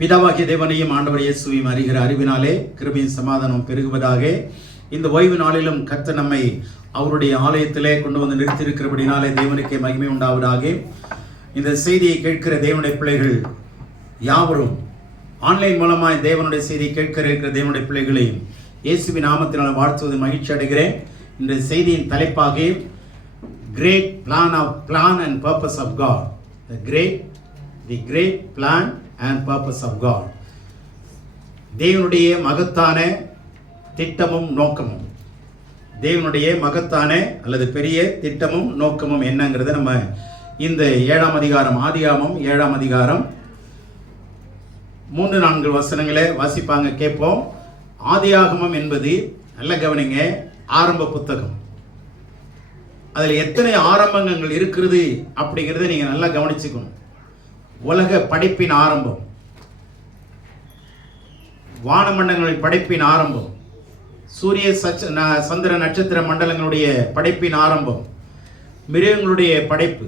பிதாவாகிய தேவனையும் ஆண்டவர் இயேசுவையும் அறிகிற அறிவினாலே கிருபையின் சமாதானம் பெருகுவதாக. இந்த ஓய்வு நாளிலும் கர்த்தர் நம்மை அவருடைய ஆலயத்திலே கொண்டு வந்து நிறுத்தியிருக்கிறபடினாலே தேவனுக்கே மகிமை உண்டாவதாக. இந்த செய்தியை கேட்கிற தேவனுடைய பிள்ளைகள் யாவரும் ஆன்லைன் மூலமாய் தேவனுடைய செய்தியை கேட்கிற இருக்கிற தேவனுடைய பிள்ளைகளையும் இயேசுவின் நாமத்தினால் வாழ்த்துவது மகிழ்ச்சி அடைகிறேன். இந்த செய்தியின் தலைப்பாக great plan and purpose of God. The great plan and purpose of God. தேவனுடைய மகத்தான திட்டமும் நோக்கமும், தேவனுடைய மகத்தான அல்லது பெரிய திட்டமும் நோக்கமும் என்னங்கிறத நம்ம இந்த 7ஆம் அதிகாரம், ஆதியாகமம் 7ஆம் அதிகாரம் 3-4 வசனங்களை வாசிப்பாங்க, கேட்போம். ஆதியாகமம் என்பது நல்ல கவனிங்க, ஆரம்ப புத்தகம். அதில் எத்தனை ஆரம்பங்கள் இருக்கிறது அப்படிங்கிறத நீங்கள் நல்லா கவனிச்சுக்கணும். உலக படைப்பின் ஆரம்பம், வானமண்டலங்களின் படைப்பின் ஆரம்பம், சூரிய சந்திர நட்சத்திர மண்டலங்களுடைய படைப்பின் ஆரம்பம், மிருகங்களுடைய படைப்பு,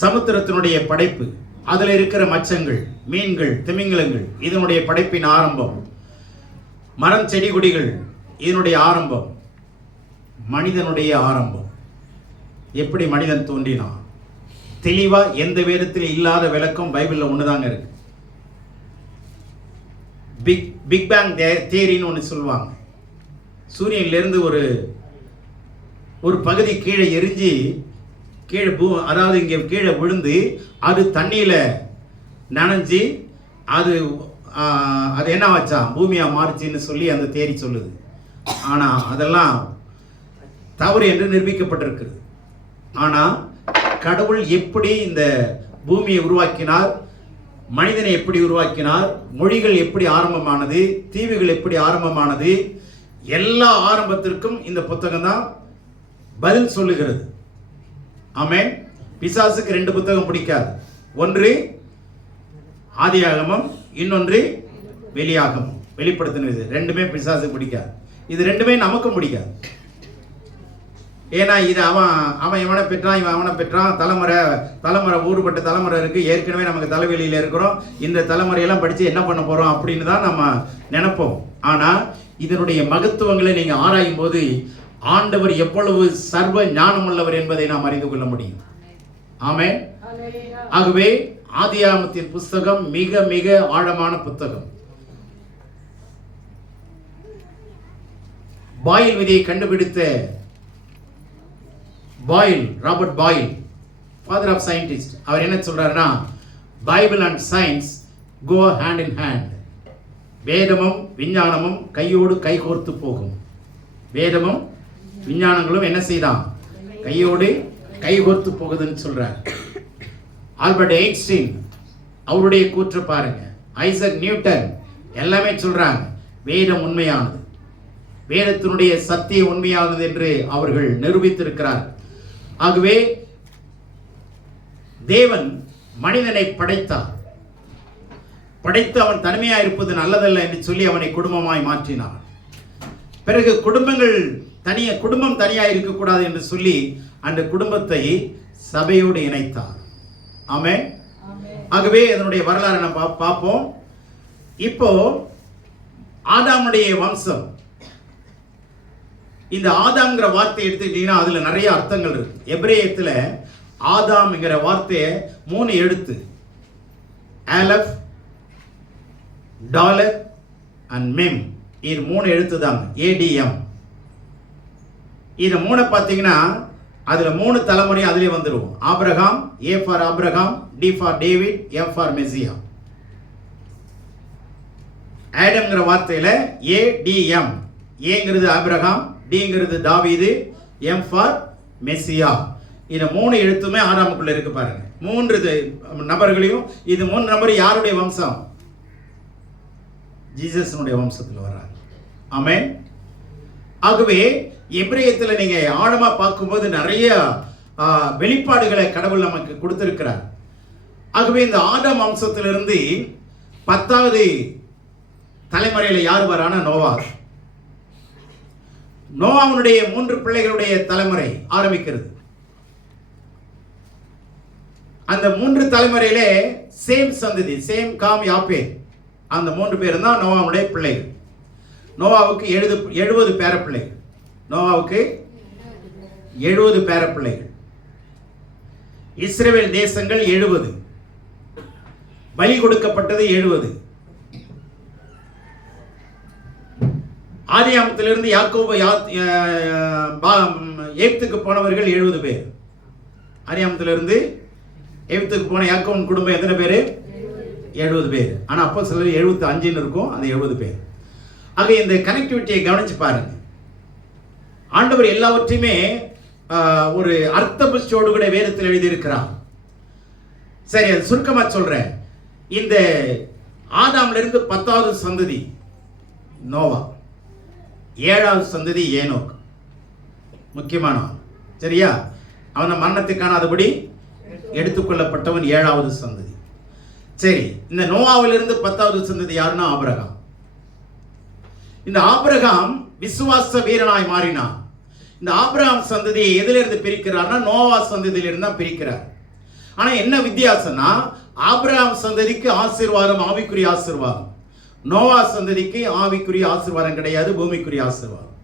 சமுத்திரத்தினுடைய படைப்பு, அதில் இருக்கிற மச்சங்கள், மீன்கள், திமிங்கலங்கள், இதனுடைய படைப்பின் ஆரம்பம், மரம் செடி கொடிகள், இதனுடைய ஆரம்பம், மனிதனுடைய ஆரம்பம். எப்படி மனிதன் தோன்றினான்? தெளிவா எந்த வேதத்தில் இல்லாத விளக்கம் பைபிள்ல ஒண்ணுதாங்க இருக்கு. பிக் பேங் தியரின்னு ஒன்று சொல்லுவாங்க. சூரியனிலிருந்து ஒரு பகுதி கீழே எரிஞ்சு அதாவது இங்கே கீழே விழுந்து அது தண்ணியில நனைஞ்சு அது என்ன வச்சா பூமியா மாறுச்சுன்னு சொல்லி அந்த தியரி சொல்லுது. ஆனா அதெல்லாம் தவறு என்று நிரூபிக்கப்பட்டிருக்கிறது. ஆனா கடவுள் எப்படி இந்த பூமியை உருவாக்கினார், மனிதனை எப்படி உருவாக்கினார், மொழிகள் எப்படி ஆரம்பமானது, தீவுகள் எப்படி ஆரம்பமானது, எல்லா ஆரம்பத்திற்கும் இந்த புத்தகம் தான் பதில் சொல்லுகிறது. ஆமென். பிசாசுக்கு 2 புத்தகம் பிடிக்காது. ஒன்று ஆதியாகமம், இன்னொன்று வெளியாகமம், வெளிப்படுத்தினது. ரெண்டுமே பிசாசுக்கு பிடிக்காது. இது ரெண்டுமே நமக்கும் பிடிக்காது. ஏன்னா இது அவன் இவனை பெற்றான், இவன் அவனை பெற்றான், தலைமுறை ஊறுபட்ட தலைமுறை இருக்குது, ஏற்கனவே நமக்கு தலைவலியில் இருக்கிறோம், இந்த தலைமுறையெல்லாம் படித்து என்ன பண்ண போகிறோம் அப்படின்னு தான் நம்ம நினைப்போம். ஆனால் இதனுடைய மகத்துவங்களை நீங்கள் ஆராயும் போது ஆண்டவர் எவ்வளவு சர்வ ஞானமுள்ளவர் என்பதை நாம் அறிந்து கொள்ள முடியும். ஆமென். ஆகவே ஆதியாகமத்தின் புஸ்தகம் மிக மிக ஆழமான புத்தகம். பாயில் விதியை கண்டுபிடித்த Robert Boyle, father of scientist, அவர் என்ன சொல்றாருன்னா, Bible and science go hand in hand. வேதமும் விஞ்ஞானமும் கையோடு கைகோர்த்து போகும். வேதமும் விஞ்ஞானங்களும் என்ன செய்தான்? கையோடு கைகோர்த்து போகுதுன்னு சொல்றார். ஆல்பர்ட் ஐன்ஸ்டீன் அவருடைய கூற்று பாருங்க, ஐசக் நியூட்டன் எல்லாமே சொல்றாங்க வேதம் உண்மையானது, வேதத்தினுடைய சத்திய உண்மையானது என்று அவர்கள் நிரூபித்திருக்கிறார். ஆகவே தேவன் மனிதனை படைத்து அவன் தனிமையா இருப்பது நல்லதல்ல என்று சொல்லி அவனை குடும்பமாய் மாற்றினார். பிறகு குடும்பம் தனியா இருக்கக்கூடாது என்று சொல்லி அந்த குடும்பத்தை சபையோடு இணைத்தார். ஆமென். ஆகவே அதனுடைய வரலாறு நம்ம பார்ப்போம். இப்போ ஆதாமுடைய வம்சம், இந்த ஆதாம்ங்கிற வார்த்தையை எடுத்துக்கிட்டீங்கன்னா அதுல நிறைய அர்த்தங்கள் இருக்கு. எபிரேயத்துல ஆதாம்ங்கிற வார்த்தையை 3 எழுத்து, ஆலஃப், டாலர் அண்ட் மெம், இது 3 எழுத்து தாங்க, ஏடிஎம். இது 3 பார்த்தீங்கன்னா அதுல 3 தலைமுறை அதிலே வந்துடும். Abraham, A for Abraham, D for David, M for Messiah. ஆடம்ங்கிற வார்த்தையில ஏடிஎம், ஏங்கிறது ஆபிரகாம், டிங்கிறது தாவீது, எம் ஃபார் மெசியா. இந்த 3 எழுத்துமே ஆறாமுக்குள்ள இருக்கு பாருங்க. 3 நபர்களையும், இது 3 நபர் யாருடைய வம்சம்? ஜீசஸ்னுடைய வம்சத்தில் வர்றாங்க. ஆமென். ஆகவே எபிரேயத்தில் நீங்க ஆழமா பார்க்கும்போது நிறைய வெளிப்பாடுகளை கடவுள் நமக்கு கொடுத்திருக்கிறார். ஆகவே இந்த ஆதாம் வம்சத்திலிருந்து 10வது தலைமுறையில் யார் வரானா? நோவா. நோவாவுடைய 3 பிள்ளைகளுடைய தலைமுறை ஆரம்பிக்கிறது. அந்த 3 தலைமுறையிலே சேம் சந்ததி, சேம் காம் யாப்பேத், அந்த 3 பேரும் தான் நோவாவுடைய பிள்ளைகள். நோவாவுக்கு 70 பேரப்பிள்ளைகள். நோவாவுக்கு 70 பேரப்பிள்ளைகள். இஸ்ரவேல் தேசங்கள் 70, பலி கொடுக்கப்பட்டது 70. ஆதியாமத்திலிருந்து யாக்கோபு எகிப்துக்கு போனவர்கள் 70 பேர். ஆதியாமத்திலிருந்து எகிப்துக்கு போன யாக்கோபின் குடும்பம் எத்தனை பேர்? 70 பேர். ஆனால் அப்போ சிலர் 75 இருக்கும், அது 70 பேர். ஆக இந்த கனெக்டிவிட்டியை கவனிச்சு பாருங்க. ஆண்டவர் எல்லாவற்றையுமே ஒரு அர்த்த புஷ்டோடு கூட வேதத்தில் எழுதியிருக்கிறார். சரி, அது சுருக்கமாக சொல்றேன். இந்த ஆதாம்ல இருந்து 10வது சந்ததி நோவா, 7வது சந்ததி ஏனோக், முக்கியமானவன். சரியா? அவனை மரணத்தை காணாதபடி எடுத்துக்கொள்ளப்பட்டவன் 7வது சந்ததி. சரி, இந்த நோவாவிலிருந்து 10வது சந்ததி யாருன்னா ஆபிரகாம். இந்த ஆபிரகாம் விசுவாச வீரனாய் மாறினான். இந்த ஆபிரகாம் சந்ததியை எதிலிருந்து பிரிக்கிறார்னா நோவா சந்ததியிலிருந்து தான் பிரிக்கிறார். ஆனா என்ன வித்தியாசம்னா, ஆபிரகாம் சந்ததிக்கு ஆசீர்வாதம், ஆவிக்குரிய ஆசீர்வாதம். நோவா சந்ததிக்கு ஆவிக்குரிய ஆசீர்வாதம் கிடையாது, பூமிக்குரிய ஆசீர்வாதம்.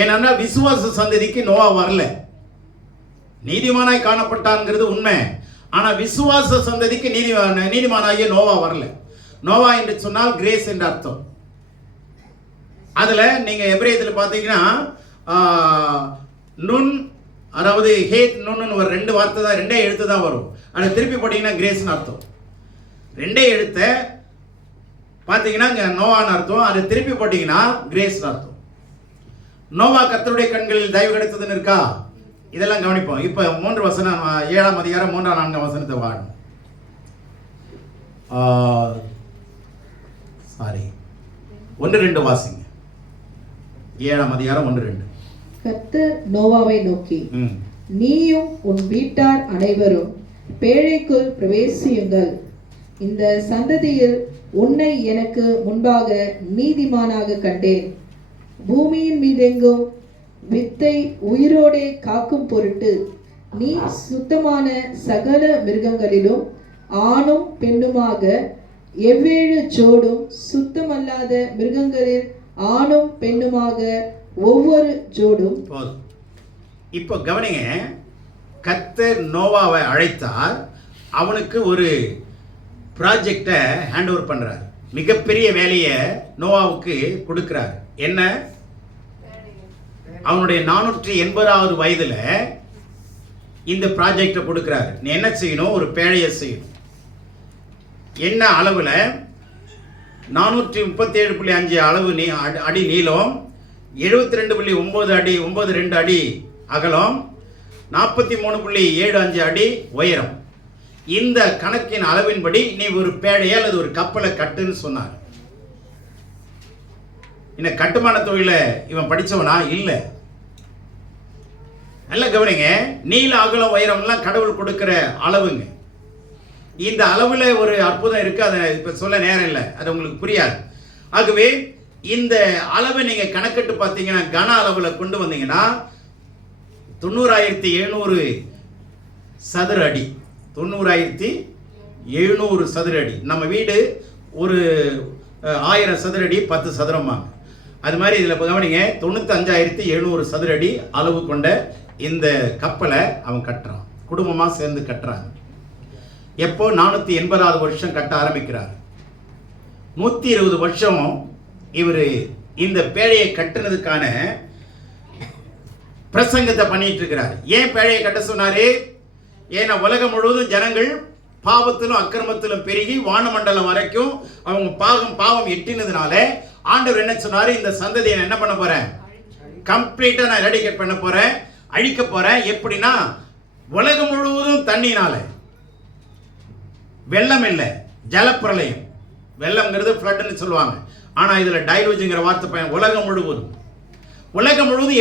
ஏன்னா விசுவாச சந்ததிக்கு நோவா வரல. நீதிமானாய் காணப்பட்டான்ங்கிறது உண்மை. ஆனா விசுவாச சந்ததிக்கு நீதிமானாகிய நோவா வரல. நோவா என்று சொன்னால் கிரேஸ் என்ற அர்த்தம். அதுல நீங்க எபிரேயத்தில் பார்த்தீங்கன்னா நுண், அதாவது ஹேத் நுன்னு ஒரு 2 வார்த்தை தான், 2 எழுத்து தான் வரும். அதை திருப்பி போட்டீங்கன்னா கிரேஸ்னு அர்த்தம். 2 எழுத்த பார்த்தீங்கன்னா இங்கே நோவான்னு அர்த்தம். அதை திருப்பி போட்டீங்கன்னா கிரேஸ்னு அர்த்தம். நோவா கர்த்தருடைய கண்களில் தயவு கிடைத்ததுன்னு இருக்கா? இதெல்லாம் கவனிப்போம். இப்போ 3 வசனம், 7ஆம் அதிகாரம் 3ஆம் 4ஆம் வசனத்தை வாடும். சாரி, 1-2 வாசிங்க. 7ஆம் அதிகாரம் 1-2. கர்த்தர் நோவாவை நோக்கி, நீயும் உன் வீட்டார் அனைவரும் பேழைக்குள் பிரவேசியுங்கள். இந்த சந்ததியில் உன்னை எனக்கு முன்பாக நீதிமானாக கண்டேன். பூமியின் மீதெங்கும் வித்தை உயிரோடே காக்கும் பொருட்டு நீ சுத்தமான சகல மிருகங்களிலும் ஆணும் பெண்ணுமாக 7 ஜோடும், சுத்தமல்லாத மிருகங்களில் ஆணும் பெண்ணுமாக ஒவ்வொரு ஜோடும். இப்போ கவனிங்க, கர்த்தர் நோவாவை அழைத்தார். அவனுக்கு ஒரு ப்ராஜெக்டை ஹேண்ட் ஓவர் பண்றார். மிகப்பெரிய வேலையை நோவாவுக்கு கொடுக்கிறார். என்ன? அவனுடைய 480வது வயதுல இந்த ப்ராஜெக்டை கொடுக்கிறார். நீ என்ன செய்யணும்? ஒரு பேழையை செய்யணும். என்ன அளவுல? 437.5 அளவு அடி நீளம், 72.9 அடி 92 அடி அகலம், 43.75 அடி உயரம். இந்த கணக்கின் அளவின்படி நீ ஒரு பேழையை அல்லது ஒரு கப்பலை கட்டுன்னு சொன்னார். இந்த கட்டுமான தொழில இவன் படிச்சவனா? இல்லை. நல்ல கவனிங்க, நீள அகலம் உயரம்லாம் கடவுள் கொடுக்கிற அளவுங்க. இந்த அளவுல ஒரு அற்புதம் இருக்கு. அதை இப்ப சொல்ல நேரம் இல்லை, அது உங்களுக்கு புரியாது. ஆகவே இந்த அளவை நீங்க கணக்கிட்டு பார்த்தீங்கன்னா, கன அளவுல கொண்டு வந்தீங்கன்னா 90,700 சதுர அடி. 90,700 சதுர அடி. நம்ம வீடு ஒரு 1000 சதுர அடி 10 சதுரமாங்க. அது மாதிரி இதில் கவனிங்க, 95,700 சதுர அடி அளவு கொண்ட இந்த கப்பலை அவன் கட்டுறான். குடும்பமாக சேர்ந்து கட்டுறாங்க. எப்போ? 480வது வருஷம் கட்ட ஆரம்பிக்கிறார். 120 வருஷம் இவர் இந்த பேழையை கட்டுனதுக்கான பிரசங்கத்தை பண்ணிட்டு இருக்கிறார். ஏன் பேழையை கட்ட சொன்னாரு? ஏன்னா உலகம் முழுவதும் ஜனங்கள் பாவத்திலும் அக்கிரமத்திலும் பெருகி வானமண்டலம் வரைக்கும் அவங்க பாவம் எட்டினதுனால ஆண்டவர் என்ன சொன்னாரு? இந்த சந்ததியை என்ன பண்ண போறேன்? கம்ப்ளீட்டா நான் எரடிகேட் பண்ண போறேன், அழிக்க போறேன். எப்படின்னா, உலகம் முழுவதும் தண்ணினால, வெள்ளம் இல்லை, ஜலப்பிரளயம். வெள்ளம்ங்கிறது ஃப்ளட்னு சொல்லுவாங்க. ஆனா இதுல டைலூஜுங்கிற வார்த்தை உலகம் முழுவதும்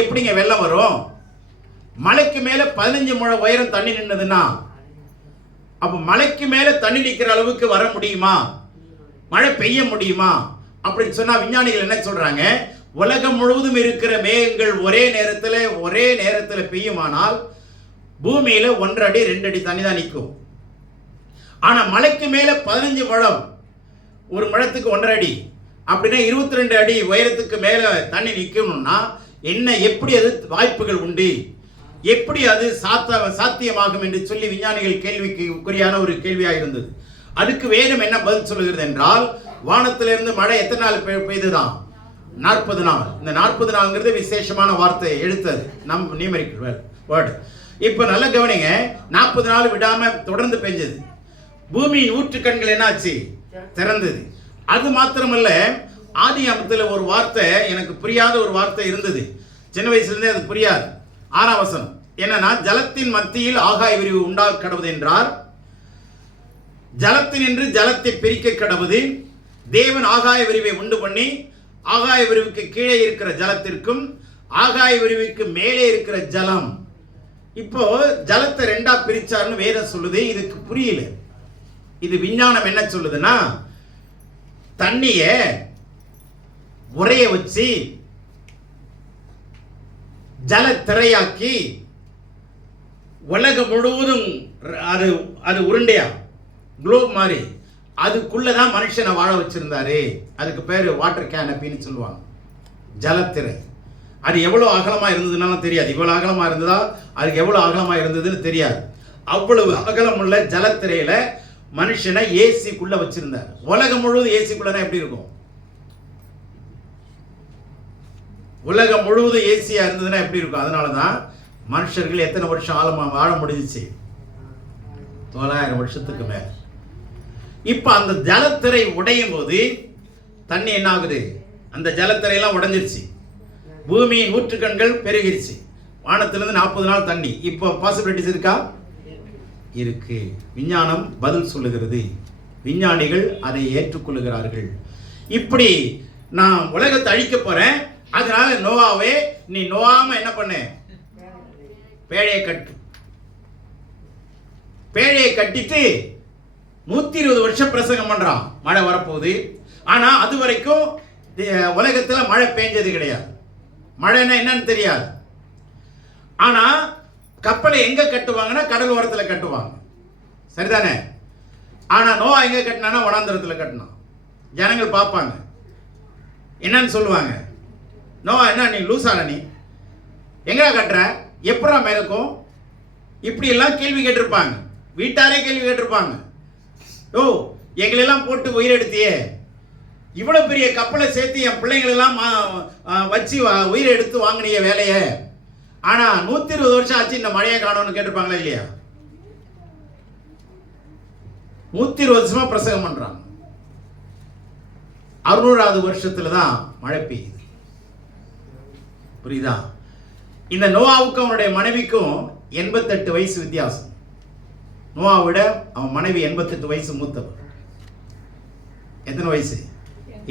எப்படிங்க வெள்ளம் வரும்? மலைக்கு மேல 15 முழ உயரம் தண்ணி நின்னதுன்னா, அப்ப மலைக்கு மேல தண்ணி நிற்கிற அளவுக்கு வர முடியுமா? மழை பெய்ய முடியுமா? அப்படின்னு சொன்னா விஞ்ஞானிகள் என்ன சொல்றாங்க? உலகம் முழுவதும் இருக்கிற மேகங்கள் ஒரே நேரத்தில் பெய்யுமானால் பூமியில 1 அடி 2 அடி தண்ணி தான் நிற்கும். ஆனா மலைக்கு மேல 15 முழம், ஒரு முழத்துக்கு 1.5 அடி, அப்படின்னா 22 அடி உயரத்துக்கு மேல தண்ணி நிற்கணும்னா என்ன, எப்படி அது வாய்ப்புகள் உண்டு, எப்படி அது சாத்தியமாகும் என்று சொல்லி விஞ்ஞானிகள் கேள்விக்குரியான ஒரு கேள்வியாக இருந்தது. அதுக்கு வேதம் என்ன பதில் சொல்லுகிறது என்றால், வானத்திலிருந்து மழை எத்தனை நாள் பெய்துதான்? 40 நாள். இந்த 40 நாள்ங்கிறது விசேஷமான வார்த்தை, எழுத்தது நம் நியூமெரிக்கல் வேர்டு. இப்போ நல்ல கவனிங்க, 40 நாள் விடாம தொடர்ந்து பெஞ்சது. பூமியின் ஊற்றுக்கண்கள் என்னாச்சு? திறந்தது. அது மாத்திரமல்ல, ஆதியாகமத்தில் ஒரு வார்த்தை எனக்கு புரியாத ஒரு வார்த்தை இருந்தது. சின்ன வயசுலேருந்தே அது புரியாது. 6ஆம் வசனம் என்னன்னா, ஜலத்தின் மத்தியில் ஆகாய விரிவு உண்டாக கடவுது என்றார். ஜலத்தினின்று ஜலத்தை பிரிக்க கடவுது. தேவன் ஆகாய விரிவை உண்டு பண்ணி ஆகாய விரிவுக்கு கீழே இருக்கிற ஜலத்திற்கும் ஆகாய விரிவுக்கு மேலே இருக்கிற ஜலம், இப்போ ஜலத்தை 2ஆ பிரிச்சார்னு வேதம் சொல்லுது. இதுக்கு புரியல. இது விஞ்ஞானம் என்ன சொல்லுதுன்னா, தண்ணிய உரைய வச்சு ஜல திரையாக்கி உலகம் முழுவதும் அது உருண்டையா குளோப் மாதிரி அதுக்குள்ளதான் மனுஷனை வாழ வச்சிருந்தாரு. அதுக்கு பேரு வாட்டர் கேனப்பின்னு சொல்லுவாங்க, ஜலத்திரை. அது எவ்வளவு அகலமா இருந்ததுனாலும் தெரியாது. இவ்வளவு அகலமா இருந்ததா, அதுக்கு எவ்வளவு அகலமா இருந்ததுன்னு தெரியாது. அவ்வளவு அகலம் உள்ள ஜலத்திரையில மனுஷனை ஏசிக்குள்ள வச்சிருந்தார். உலகம் முழுவதும் ஏசிக்குள்ளனா எப்படி இருக்கும்? உலகம் முழுவதும் ஏசியா இருந்ததுன்னா எப்படி இருக்கும்? அதனாலதான் மனுஷர்கள் எத்தனை வருஷம் ஆழமா வாழ முடிஞ்சிச்சு? 900 வருஷத்துக்கு மேல. இப்ப அந்த ஜலத்திரை உடையும் போது தண்ணி என்ன ஆகுது? அந்த ஜலத்திரையெல்லாம் உடைஞ்சிருச்சு. பூமியின் ஊற்றுக்கண்கள் பெருகிருச்சு. வானத்திலிருந்து 40 நாள் தண்ணி. இப்போ பாசிபிலிட்டிஸ் இருக்கா? இருக்கு. விஞ்ஞானம் பதில் சொல்லுகிறது. விஞ்ஞானிகள் அதை ஏற்றுக்கொள்ளுகிறார்கள். இப்படி நான் உலகத்தை அழிக்க போறேன், அதனால நோவாவே நீ நோவாம என்ன பண்ண? பேழையை கட்டு. பேழையை கட்டிட்டு 120 வருஷம் பிரசங்கம் பண்றான், மழை வரப்போகுது. ஆனா அது வரைக்கும் உலகத்துல மழை பெஞ்சது கிடையாது. மழைன்னா என்னன்னு தெரியாது. ஆனா கப்பலை எங்க கட்டுவாங்கன்னா கடல் ஓரத்துல கட்டுவாங்க, சரிதானே? ஆனா நோவா எங்க கட்டினா? வனாந்தரத்துல கட்டினான். ஜனங்கள் பார்ப்பாங்க, என்னன்னு சொல்லுவாங்க, நோவா என்ன நீ லூசான, நீ எங்கடா கட்டுற, எப்படா மேலக்கும்? இப்படி எல்லாம் கேள்வி கேட்டிருப்பாங்க. வீட்டாரே கேள்வி கேட்டிருப்பாங்க. ஓ, எங்களெல்லாம் போட்டு உயிரெடுத்தியே, இவ்வளவு பெரிய கப்பலை சேர்த்து என் பிள்ளைங்களெல்லாம் வச்சு உயிரை எடுத்து வாங்கினிய வேலைய, ஆனா 120 வருஷம் ஆச்சு இந்த மழையை காணோம்னு கேட்டிருப்பாங்களா இல்லையா? 120 வருஷமா பிரசங்கம் பண்றாங்க. 600வது வருஷத்துல தான் மழை பெய்யுது. புரியுதா? இந்த நோவாவுக்கும் அவனுடைய மனைவிக்கும் 88 வயசு வித்தியாசம். நோவாவிட அவன் மனைவி 88 வயசு மூத்தவர். எத்தனை வயசு?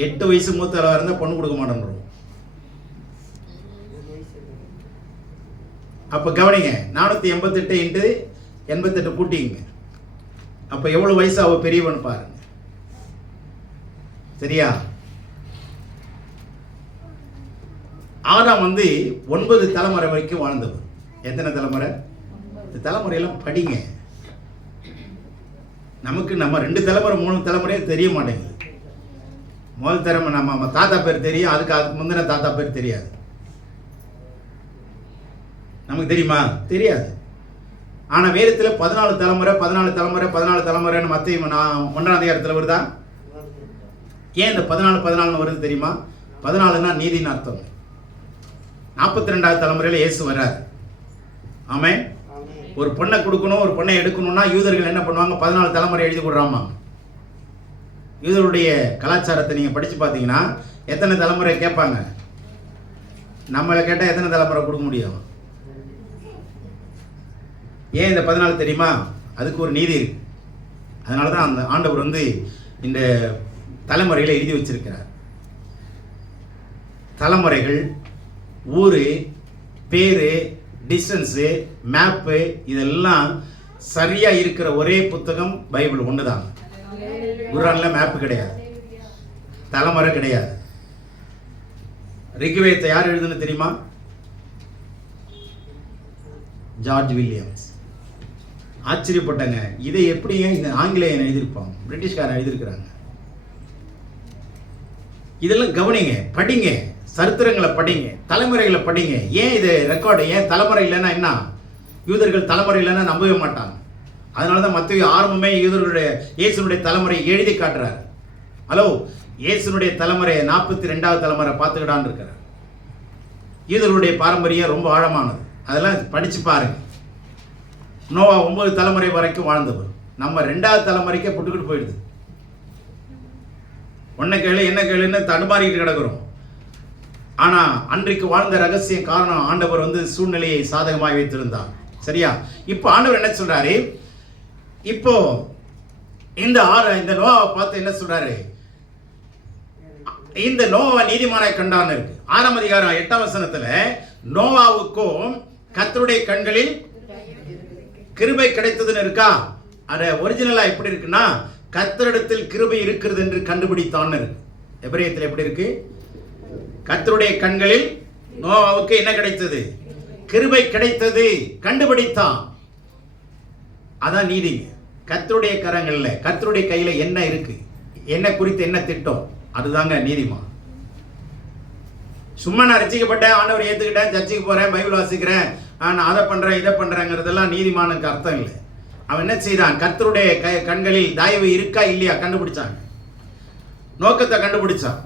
8 வயசு மூத்தவராக இருந்தால் பொண்ணு கொடுக்க மாட்டேன்றோம். அப்போ கவனிங்க, 488 இன்ட்டு 88 கூட்டிங்க. அப்போ எவ்வளோ வயசு அவ பெரியவன் பாருங்க. சரியா? ஆதாம் 9 தலைமுறை வரைக்கும் வாழ்ந்தவர். எத்தனை தலைமுறை? இந்த தலைமுறையெல்லாம் படிங்க. நமக்கு நம்ம 2 தலைமுறை 3 தலைமுறையே தெரிய மாட்டேங்குது. முதல் தலைமுறை நம்ம தாத்தா பேர் தெரியும், அதுக்கு முந்தின தாத்தா பேர் தெரியாது. நமக்கு தெரியுமா? தெரியாது. ஆனால் வேதத்தில் 14 தலைமுறை 14 தலைமுறை 14 தலைமுறைன்னு மத்திய 1ஆம் அதிகாரத்தில் வருதா? ஏன் இந்த 14 வருது தெரியுமா? 14னா நீதின்னு அர்த்தம். 42வது தலைமுறையில் இயேசு வர்றார். ஆமென். ஒரு பொண்ணை கொடுக்கணும், ஒரு பொண்ணை எடுக்கணும்னா யூதர்கள் என்ன பண்ணுவாங்க? 14 தலைமுறை எழுதி கொடுறாமா. யூதருடைய கலாச்சாரத்தை நீங்கள் படித்து பார்த்தீங்கன்னா எத்தனை தலைமுறை கேட்பாங்க? நம்மளை கேட்டால் எத்தனை தலைமுறை கொடுக்க முடியும்? ஏன் இந்த 14 தெரியுமா? அதுக்கு ஒரு நீதி இருக்கு. அதனால தான் அந்த ஆண்டவர் இந்த தலைமுறைகளை எழுதி வச்சிருக்கிறார். தலைமுறைகள், ஊர், பேர், டிஸ்டன்ஸு, மேப்பு, இதெல்லாம் சரியாக இருக்கிற ஒரே புத்தகம் பைபிள் ஒன்று தான். குர்ஆனில் மேப்பு கிடையாது, தலைமுறை கிடையாது. ரிக்வேதத்தை யார் எழுதுன்னு தெரியுமா? George Williams. ஆச்சரியப்பட்டாங்க. இதை எப்படிங்க இந்த ஆங்கிலேயன் எழுதியிருப்பான், பிரிட்டிஷ்காரன் எழுதியிருக்கிறாங்க. இதெல்லாம் கவனிங்க, படிங்க, சரித்திரங்களை படிங்க, தலைமுறைகளை படிங்க. ஏன் இது ரெக்கார்டு? ஏன் தலைமுறை இல்லைன்னா என்ன? யூதர்கள் தலைமுறை இல்லைன்னா நம்பவே மாட்டாங்க. அதனால தான் மத்தேயு ஆரம்பமே யூதர்களுடைய இயேசுனுடைய தலைமுறை எழுதி காட்டுறாரு. ஹலோ, இயேசுனுடைய தலைமுறை 42வது தலைமுறை பார்த்துக்கிடான்னு இருக்கிறார். யூதர்களுடைய பாரம்பரியம் ரொம்ப ஆழமானது, அதெல்லாம் படித்து பாருங்க. நோவா 9 தலைமுறை வரைக்கும் வாழ்ந்தவர். நம்ம 2வது தலைமுறைக்கே புட்டுக்கிட்டு போயிடுது. ஒன்றை கேளு என்ன கேளுன்னு தடுமாறிக்கிட்டு கிடக்கிறோம். ஆனால் அன்றைக்கு வாழ்ந்த ரகசிய காரணம், ஆண்டவர் சூழ்நிலையை சாதகமாக வைத்திருந்தார். சரியா? இப்போ ஆண்டவர் என்ன சொல்றாரு? இப்போ இந்த நோவாவை பார்த்து என்ன சொல்றாரு? இந்த நோவா நீதிமானாய் கண்டான்னு இருக்கு. 6ஆம் அதிகாரம் 8ஆம் வசனத்துல நோவாவுக்கும் கர்த்தருடைய கண்களில் கிருபை கிடைத்ததுன்னு இருக்கா? அது ஒரிஜினலா எப்படி இருக்குன்னா, கர்த்தரிடத்தில் கிருபை இருக்கிறது என்று கண்டுபிடித்தான்னு இருக்கு. எபிரேயத்தில் எப்படி இருக்கு? கர்த்தருடைய கண்களில் நோவாவுக்கு என்ன கிடைத்தது? கிருபை கிடைத்தது, கண்டுபிடித்தான். அதான் நீதிங்க. கர்த்தருடைய கரங்கள்ல, கர்த்தருடைய கையில என்ன இருக்கு, என்ன குறித்து என்ன திட்டம், அதுதாங்க நீதிமான். சும்மா நான் ரசிக்கப்பட்டேன், ஆண்டவர் ஏத்துக்கிட்டேன், சர்ச்சுக்கு போறேன், பைபிள் வாசிக்கிறேன், நான் அதை பண்றேன் இதை பண்றேங்கிறதெல்லாம் நீதிமானுக்கு அர்த்தம் இல்லை. அவன் என்ன செய்தான்? கர்த்தருடைய கண்களில் தயவு இருக்கா இல்லையா கண்டுபிடிச்சான், நோக்கத்தை கண்டுபிடிச்சான்.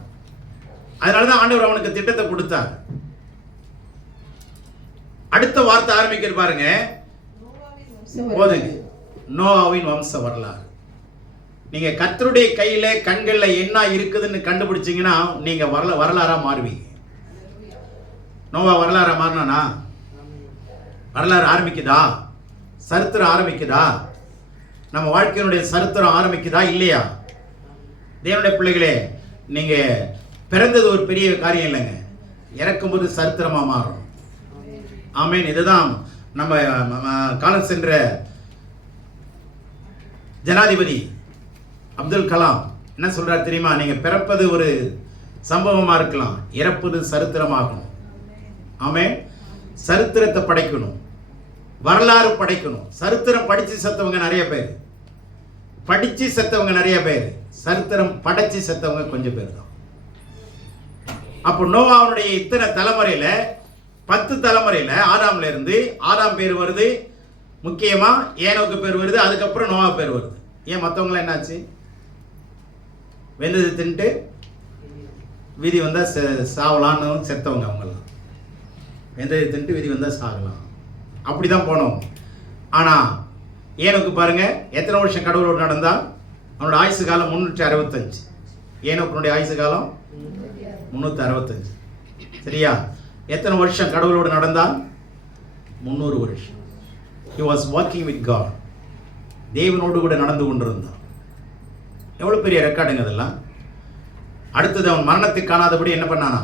அதனாலதான் ஆண்டவர் அவனுக்கு திட்டத்தை கொடுத்தார். அடுத்த வார்த்தை ஆரம்பிக்கிற பாருங்க, போதுங்க. நோவாவின் வம்ச வரலாறு. நீங்க கர்த்தருடைய கையில கண்கள்ல என்ன இருக்குதுன்னு கண்டுபிடிச்சீங்கன்னா நீங்க வரலாறா மாறுவீங்க. நோவா வரலாறா மாறினானா? வரலாறு ஆரம்பிக்குதா? சரித்திரம் ஆரம்பிக்குதா? நம்ம வாழ்க்கையினுடைய சரித்திரம் ஆரம்பிக்குதா இல்லையா? தேவனுடைய பிள்ளைகளே, நீங்க பிறந்தது ஒரு பெரிய காரியம் இல்லைங்க, இறக்கும்போது சரித்திரமா மாறும். ஆமேன். இதுதான் நம்ம காலம் சென்ற ஜனாதிபதி அப்துல் கலாம் என்ன சொல்றார் தெரியுமா? நீங்க பிறப்பது ஒரு சம்பவமா இருக்கலாம், இறப்பது சரித்திரமாகணும். ஆமேன். சரித்திரத்தை படைக்கணும், வரலாறு படைக்கணும். சரித்திரம் படிச்சு செத்தவங்க நிறைய பேர், படிச்சு செத்தவங்க நிறைய பேர், சரித்திரம் படைச்சு செத்தவங்க கொஞ்சம் பேர் தான். அப்போ நோவாவுடைய இத்தனை தலைமுறையில 10 தலைமுறையில ஆதாம்ல இருந்து ஆதாம் பேர் வருது, முக்கியமா ஏனோக்கு பேர் வருது, அதுக்கப்புறம் நோவா பேர் வருது. ஏன் மற்றவங்களாம் என்னாச்சு? வெந்தது தின்ட்டு விதி வந்தா சாவலான்னு செத்தவங்க. அவங்கெல்லாம் வெந்தது தின்ட்டு விதி வந்தா சாகலாம், அப்படிதான் போனோம். ஆனா ஏனோக்கு பாருங்க, எத்தனை வருஷம் கடவுளோடு நடந்தா? அவனோட ஆயுசு காலம் 365. ஏனோக்குனுடைய ஆயுசு காலம் 365. சரியா? எத்தனை வருஷம் கடவுளோடு நடந்தால்? 300 வருஷம். He was working with God. தேவனோடு கூட நடந்து கொண்டிருந்தான். எவ்வளவு பெரிய ரெக்கார்டுங்க அதெல்லாம். அடுத்தது அவன் மரணத்தை காணாதபடி என்ன பண்ணானா?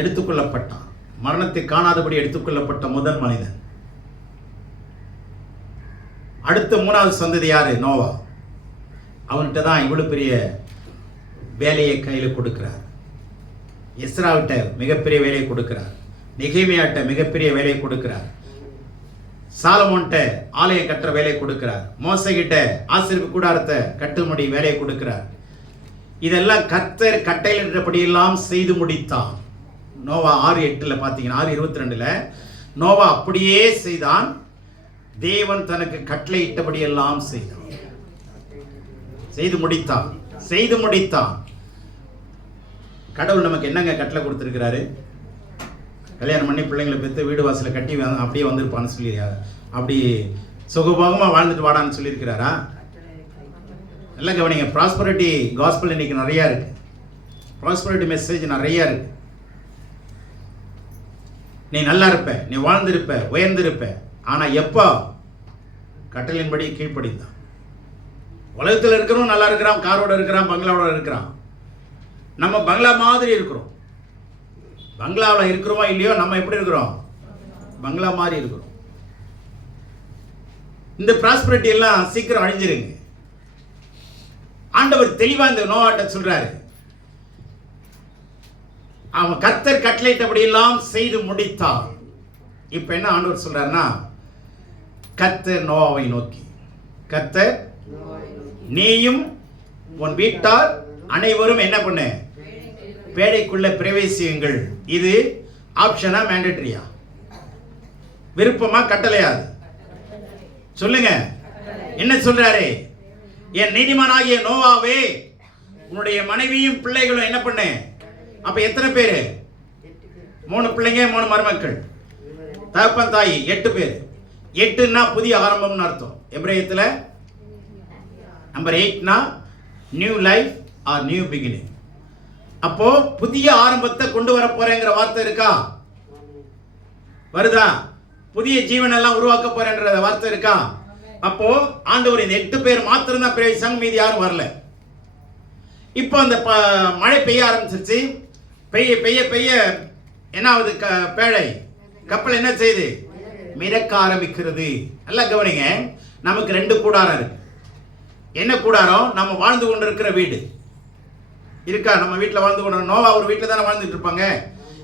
எடுத்துக்கொள்ளப்பட்டான். மரணத்தை காணாதபடி எடுத்துக்கொள்ளப்பட்ட முதல் மனிதன். அடுத்த 3வது சந்ததி யாரு? நோவா. அவன்கிட்ட தான் இவ்வளவு பெரிய வேலையை கையில் கொடுக்கிறார். எஸ்ராவிட்ட மிகப்பெரிய வேலையை கொடுக்கிறார். நெகேமியாட்ட மிகப்பெரிய வேலையை கொடுக்கிறார். சாலமோன்ட்ட ஆலயம் கட்டுற வேலையை கொடுக்கிறார். மோசைகிட்ட ஆசரிப்பு கூடாரத்தை கட்டும்படி வேலையை கொடுக்கிறார். இதெல்லாம் கர்த்தர் கட்டளையிட்டபடியெல்லாம் செய்து முடித்தான். நோவா 6:8 பார்த்தீங்கன்னா, 6:22 நோவா அப்படியே செய்தான். தேவன் தனக்கு கட்டளையிட்டபடியெல்லாம் செய்தான், செய்து முடித்தான், செய்து முடித்தான். கடவுள் நமக்கு என்னங்க கட்டளை கொடுத்துருக்கிறாரு? கல்யாணம் பண்ணி பிள்ளைங்களை பெற்று வீடு வாசலை கட்டி அப்படியே வந்திருப்பான்னு சொல்லி அப்படி சுகபோகமாக வாழ்ந்துட்டு வாடான்னு சொல்லியிருக்கிறாரா? எல்லாம் கவனிங்க. ப்ராஸ்பரிட்டி காஸ்பல் இன்னைக்கு நிறையா இருக்கு, ப்ராஸ்பரிட்டி மெசேஜ் நிறையா இருக்கு. நீ நல்லா இருப்ப, நீ வாழ்ந்திருப்ப, உயர்ந்திருப்ப. ஆனால் எப்போ? கட்டளையின்படி கீழ்ப்படித்தான். உலகத்தில் இருக்கிறவன் நல்லா இருக்கிறான், காரோட இருக்கிறான், பங்களாவோட இருக்கிறான். நம்ம பங்களா மாதிரி இருக்கிறோம். பங்களாவில் இருக்கிறோமா இல்லையோ, நம்ம எப்படி இருக்கிறோம்? பங்களா மாதிரி இருக்கிறோம். இந்த ப்ராஸ்பரிட்டி எல்லாம் சீக்கிரம் அழிஞ்சிருங்க. ஆண்டவர் தெளிவா இந்த நோவாட்ட சொல்றாரு, அவன் கர்த்தர் கட்டளையிட்டபடி எல்லாம் செய்து முடித்தான். இப்ப என்ன ஆண்டவர் சொல்றாருன்னா, கர்த்தர் நோவாவை நோக்கி, கர்த்தர் நீயும் உன் வீட்டார் அனைவரும் என்ன பண்ண, பேழைக்குள்ள பிரவேசியுங்கள். இது ஆப்ஷனா மேண்டேட்டரியா? விருப்பமா கட்டளையா? சொல்லுங்க. என்ன சொல்றாரு? என் நீதிமானாகிய நோவாவே, உன்னுடைய மனைவியும் பிள்ளைகளும் என்ன பண்ண. அப்ப எத்தனை பேரு? 3 பிள்ளைங்க, 3 மருமக்கள், தகப்பன் தாய், 8 பேர். 8ன்னா புதிய ஆரம்பம்னு அர்த்தம். எபிரேயத்துல நம்பர் 8னா new life or new beginning. அப்போ புதிய ஆரம்பத்தை கொண்டு வர போறேங்கிற வார்த்தை இருக்கா? வருதா? புதிய ஜீவன் எல்லாம் உருவாக்க போறேன்ற வார்த்தை இருக்கா? அப்போ ஆண்டவர் இந்த 8 பேர் மாத்திரம் தான் பிரவேசிச்சாங்க, மீதி யாரும் வரல. இப்போ அந்த மழை பெய்ய ஆரம்பிச்சிருச்சு. பெய்ய பெய்ய பெய்ய என்ன ஆகுது? பேழை கப்பல் என்ன செய்யுது? மிதக்க ஆரம்பிக்கிறது. நல்லா கவனிங்க. நமக்கு 2 கூடாரம் இருக்கு. என்ன கூடாரம்? நம்ம வாழ்ந்து கொண்டு இருக்கிற வீடு இருக்கா? நம்ம வீட்டில் வாழ்ந்து கொண்டு, நோவா ஒரு வீட்டில் தானே வாழ்ந்துட்டு இருப்பாங்க.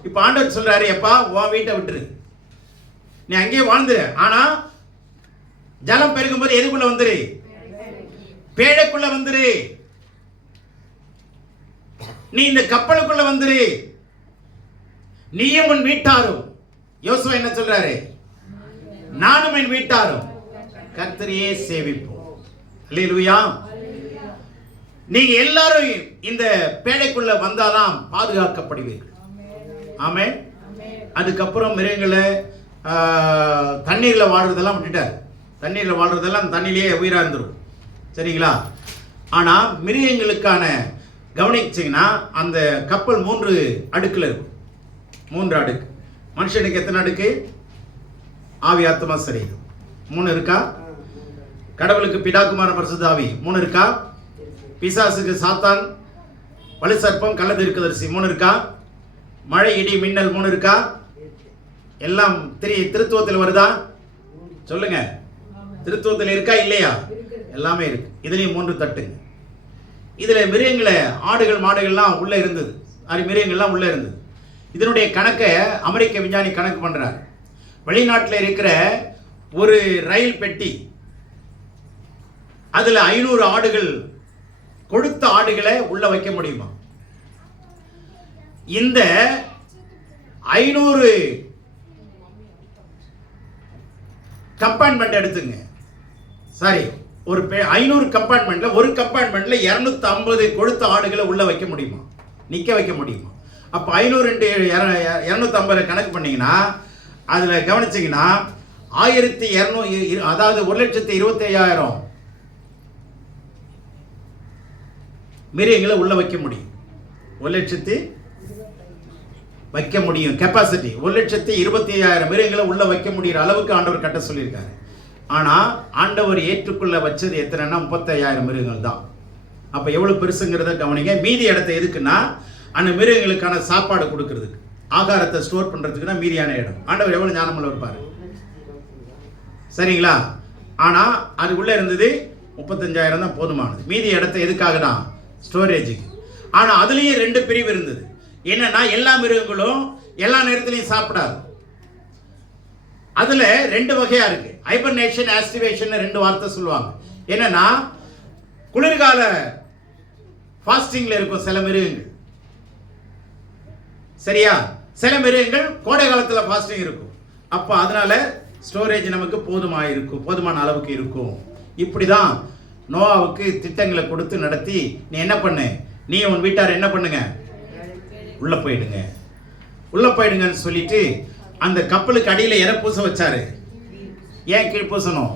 இப்போ ஆண்டவர் சொல்றாரு, எப்பா உன் வீட்டை விட்டுரு, நீ அங்கேயே வாழ்ந்துரு. ஆனா ஜலம் பெருகும்போது எதுக்குள்ள வந்துரு? பேழைக்குள்ள வந்துரு. நீ இந்த கப்பலுக்குள்ள வந்துரு, நீயும் உன் வீட்டாரும். யோசுவா என்ன சொல்றாரு? நானும் என் வீட்டாரும் கர்த்தரையே சேவிப்போம். அல்லேலூயா. நீங்க எல்லாரும் இந்த பேழைக்குள்ள வந்தாதான் பாதுகாக்கப்படுவீர்கள். ஆமென். அதுக்கப்புறம் மிருகங்களை தண்ணீரில் வாழ்றதெல்லாம் விட்டுட்டார். தண்ணீரில் வாழ்றதெல்லாம் தண்ணியிலேயே உயிராக இருந்துடும். சரிங்களா? ஆனால் மிருகங்களுக்கான கவனிச்சிங்கன்னா அந்த கப்பல் 3 அடுக்கில் இருக்கும். 3 அடுக்கு. மனுஷனுக்கு எத்தனை அடுக்கு? ஆவி, ஆத்மா, சரீரம் 3 இருக்கா? கடவுளுக்கு பிதாகுமார பரிசுத்தாவி 3 இருக்கா? பிசாசுக்கு சாத்தான், வலுசர்ப்பம், கள்ள தீர்க்கதரிசி 3 இருக்கா? மழை, இடி, மின்னல் 3 இருக்கா? எல்லாம் திருத்துவத்தில் வருதா? சொல்லுங்க. திருத்துவத்தில் இருக்கா இல்லையா? எல்லாமே இருக்கு. இதுலயும் 3 தட்டுங்க. இதுல மிருகங்களை, ஆடுகள், மாடுகள்லாம் உள்ள இருந்தது. மிருகங்கள்லாம் உள்ள இருந்தது. இதனுடைய கணக்கை அமெரிக்க விஞ்ஞானி கணக்கு பண்றாரு. வெளிநாட்டில் இருக்கிற ஒரு ரயில் பெட்டி, அதுல 500 ஆடுகள், கொடுத்த ஆடுகளை உள்ள வைக்க முடியுமா? இந்த 500 கம்பார்ட்மெண்ட் எடுத்துங்க. சாரி, ஒரு 500 கம்பார்ட்மெண்ட்ல ஒரு கம்பார்ட்மெண்ட்ல 250 கொழுத்த ஆடுகளை உள்ள வைக்க முடியுமா? நிக்க வைக்க முடியுமா? அப்ப 500 × 250 கணக்கு பண்ணீங்கன்னா, அதுல கவனிச்சீங்கன்னா 1200, அதாவது 1,25,000 மிருகங்களை உள்ள வைக்க முடியும். 1,00,000 வைக்க முடியும். கெப்பாசிட்டி 1,25,000 மிருகங்களை உள்ள வைக்க முடிகிற அளவுக்கு ஆண்டவர் கட்ட சொல்லியிருக்காரு. ஆனா ஆண்டவர் ஏற்றுக்குள்ள வச்சது எத்தனைன்னா 35,000 மிருகங்கள் தான். அப்ப எவ்வளவு பெருசுங்கிறத கவனிங்க. மீதி இடத்த எதுக்குன்னா, அந்த மிருகங்களுக்கான சாப்பாடு கொடுக்கறதுக்கு, ஆகாரத்தை ஸ்டோர் பண்றதுக்கு தான் மீதியான இடம். ஆண்டவர் எவ்வளவு ஞானமுள்ள இருப்பாரு. சரிங்களா? ஆனா அது உள்ள இருந்தது 35,000 தான் போதுமானது. மீதி இடத்த எதுக்காக தான்? ஸ்டோரேஜுக்கு. ஆனா அதுலயும் 2 பிரிவு இருந்தது. என்னன்னா, எல்லா மிருகங்களும் எல்லா நேரத்திலையும் சாப்பிடாது. அதுல 2 வகையா இருக்கு. ஹைபர்னேஷன், ஆஸ்டிவேஷன் 2 வார்த்தை சொல்லுவாங்க. என்னன்னா, குளிர்கால ஃபாஸ்டிங்ல இருக்கும் சில மிருகங்கள். சரியா? சில மிருகங்கள் கோடை காலத்துல ஃபாஸ்டிங் இருக்கும். அப்ப அதனால ஸ்டோரேஜ் நமக்கு போதுமான அளவுக்கு இருக்கும். இப்படிதான் நோவாவுக்கு திட்டங்களை கொடுத்து நடத்தி, நீ என்ன பண்ணு, நீ உன் வீட்டார் என்ன பண்ணுங்க, உள்ள போயிடுங்கன்னு சொல்லிட்டு அந்த கப்பலுக்கு அடியில் எதை பூச வச்சாரு? ஏன் கீழ் பூசணும்?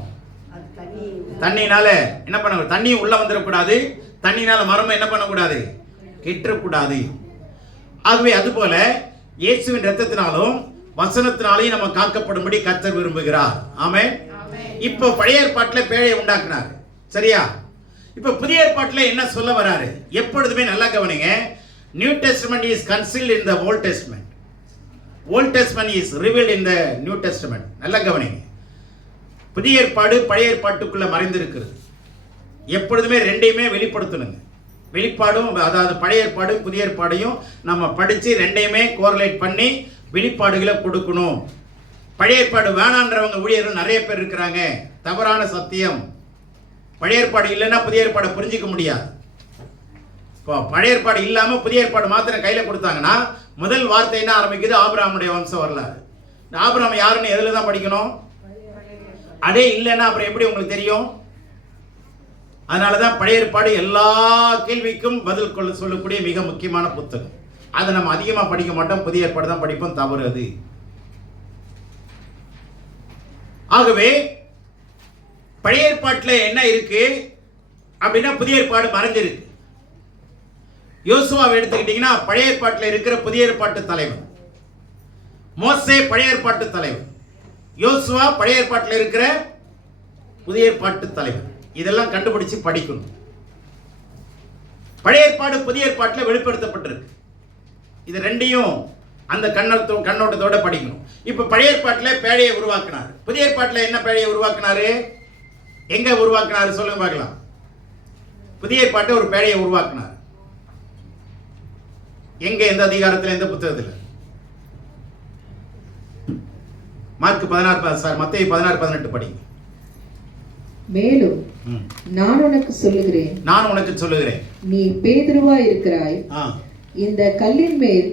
தண்ணினால என்ன பண்ண, தண்ணியும் உள்ள வந்துடக்கூடாது, தண்ணினால மரமும் என்ன பண்ணக்கூடாது, கெட்டக்கூடாது. ஆகவே அதுபோல இயேசுவின் இரத்தத்தினாலும் வசனத்தினாலையும் நம்ம காக்கப்படும்படி கர்த்தர் விரும்புகிறார். ஆமென். இப்போ பழைய ஏற்பாட்டில் பேழையை உண்டாக்குனார். சரியா? இப்போ புதிய ஏற்பாட்டில் என்ன சொல்ல வராரு? எப்பொழுதுமே நல்லா கவனிங்க. New Testament is concealed in the Old Testament. Old Testament is revealed in the New Testament. நல்லா கவனிங்க. புதிய ஏற்பாடு பழைய ஏற்பாட்டுக்குள்ள மறைந்திருக்கிறது. எப்பொழுதுமே 2ஐயுமே வெளிப்படுத்தணுங்க. வெளிப்பாடும், அதாவது பழைய ஏற்பாடு புதிய ஏற்பாடையும் நம்ம படிச்சு 2ஐயுமே கோரிலேட் பண்ணி வெளிப்பாடுகளை கொடுக்கணும். பழைய ஏற்பாடு வேணான்றவங்க ஊழியர்கள் நிறைய பேர் இருக்கிறாங்க. தவறான சத்தியம். பழைய ஏற்பாடு இல்லைன்னா புதிய ஏற்பாடை புரிஞ்சிக்க முடியாது. இப்போ பழைய ஏற்பாடு இல்லாமல் புதிய ஏற்பாடு மாத்திரம் கையில் கொடுத்தாங்கன்னா முதல் வார்த்தை என்ன ஆரம்பிக்குது? ஆபிரகாமுடைய வம்சம் வரலாறு. இந்த ஆபிரகாம் யாருன்னு எதில் தான் படிக்கணும்? அதே இல்லைன்னா அப்புறம் எப்படி உங்களுக்கு தெரியும்? அதனால தான் பழைய ஏற்பாடு எல்லா கேள்விக்கும் பதில் சொல்லக்கூடிய மிக முக்கியமான புத்தகம். அதை நம்ம அதிகமாக படிக்க மாட்டோம், புதிய ஏற்பாடு தான் படிப்போம். தவறு அது. ஆகவே பழைய ஏற்பாட்டில் என்ன இருக்கு அப்படின்னா புதிய ஏற்பாடு மறைஞ்சிருக்கு. யோசுவாவை எடுத்துக்கிட்டீங்கன்னா பழைய ஏற்பாட்டில் இருக்கிற புதிய ஏற்பாட்டு தலைவர். மோசே பழைய ஏற்பாட்டு தலைவர். யோசுவா பழைய ஏற்பாட்டில் இருக்கிற புதிய ஏற்பாட்டு தலைவர். இதெல்லாம் கண்டுபிடிச்சு படிக்கணும். பழைய ஏற்பாடு புதிய ஏற்பாட்டில் வெளிப்படுத்தப்பட்டிருக்கு. இது ரெண்டையும் அந்த கண்ணோட்டத்தோட படிக்கணும். இப்ப பழைய ஏற்பாட்டில் பேழையை உருவாக்கினார். புதிய ஏற்பாட்டில் என்ன பேழையை உருவாக்கினாரு? எங்க உருவாக்கினாரு சொல்லுங்க பார்க்கலாம். புதிய ஏற்பாட்டை ஒரு பேழையை உருவாக்கினார். எங்க? எந்த அதிகாரத்தில்? எந்த புத்தகத்தில்? மார்க் 16 மத்தேயு 16:18 படிங்க. மேலும் நான் உனக்கு சொல்லுகிறேன், நீ பேதுருவா இருக்கிறாய், இந்த கல்லின் மேல்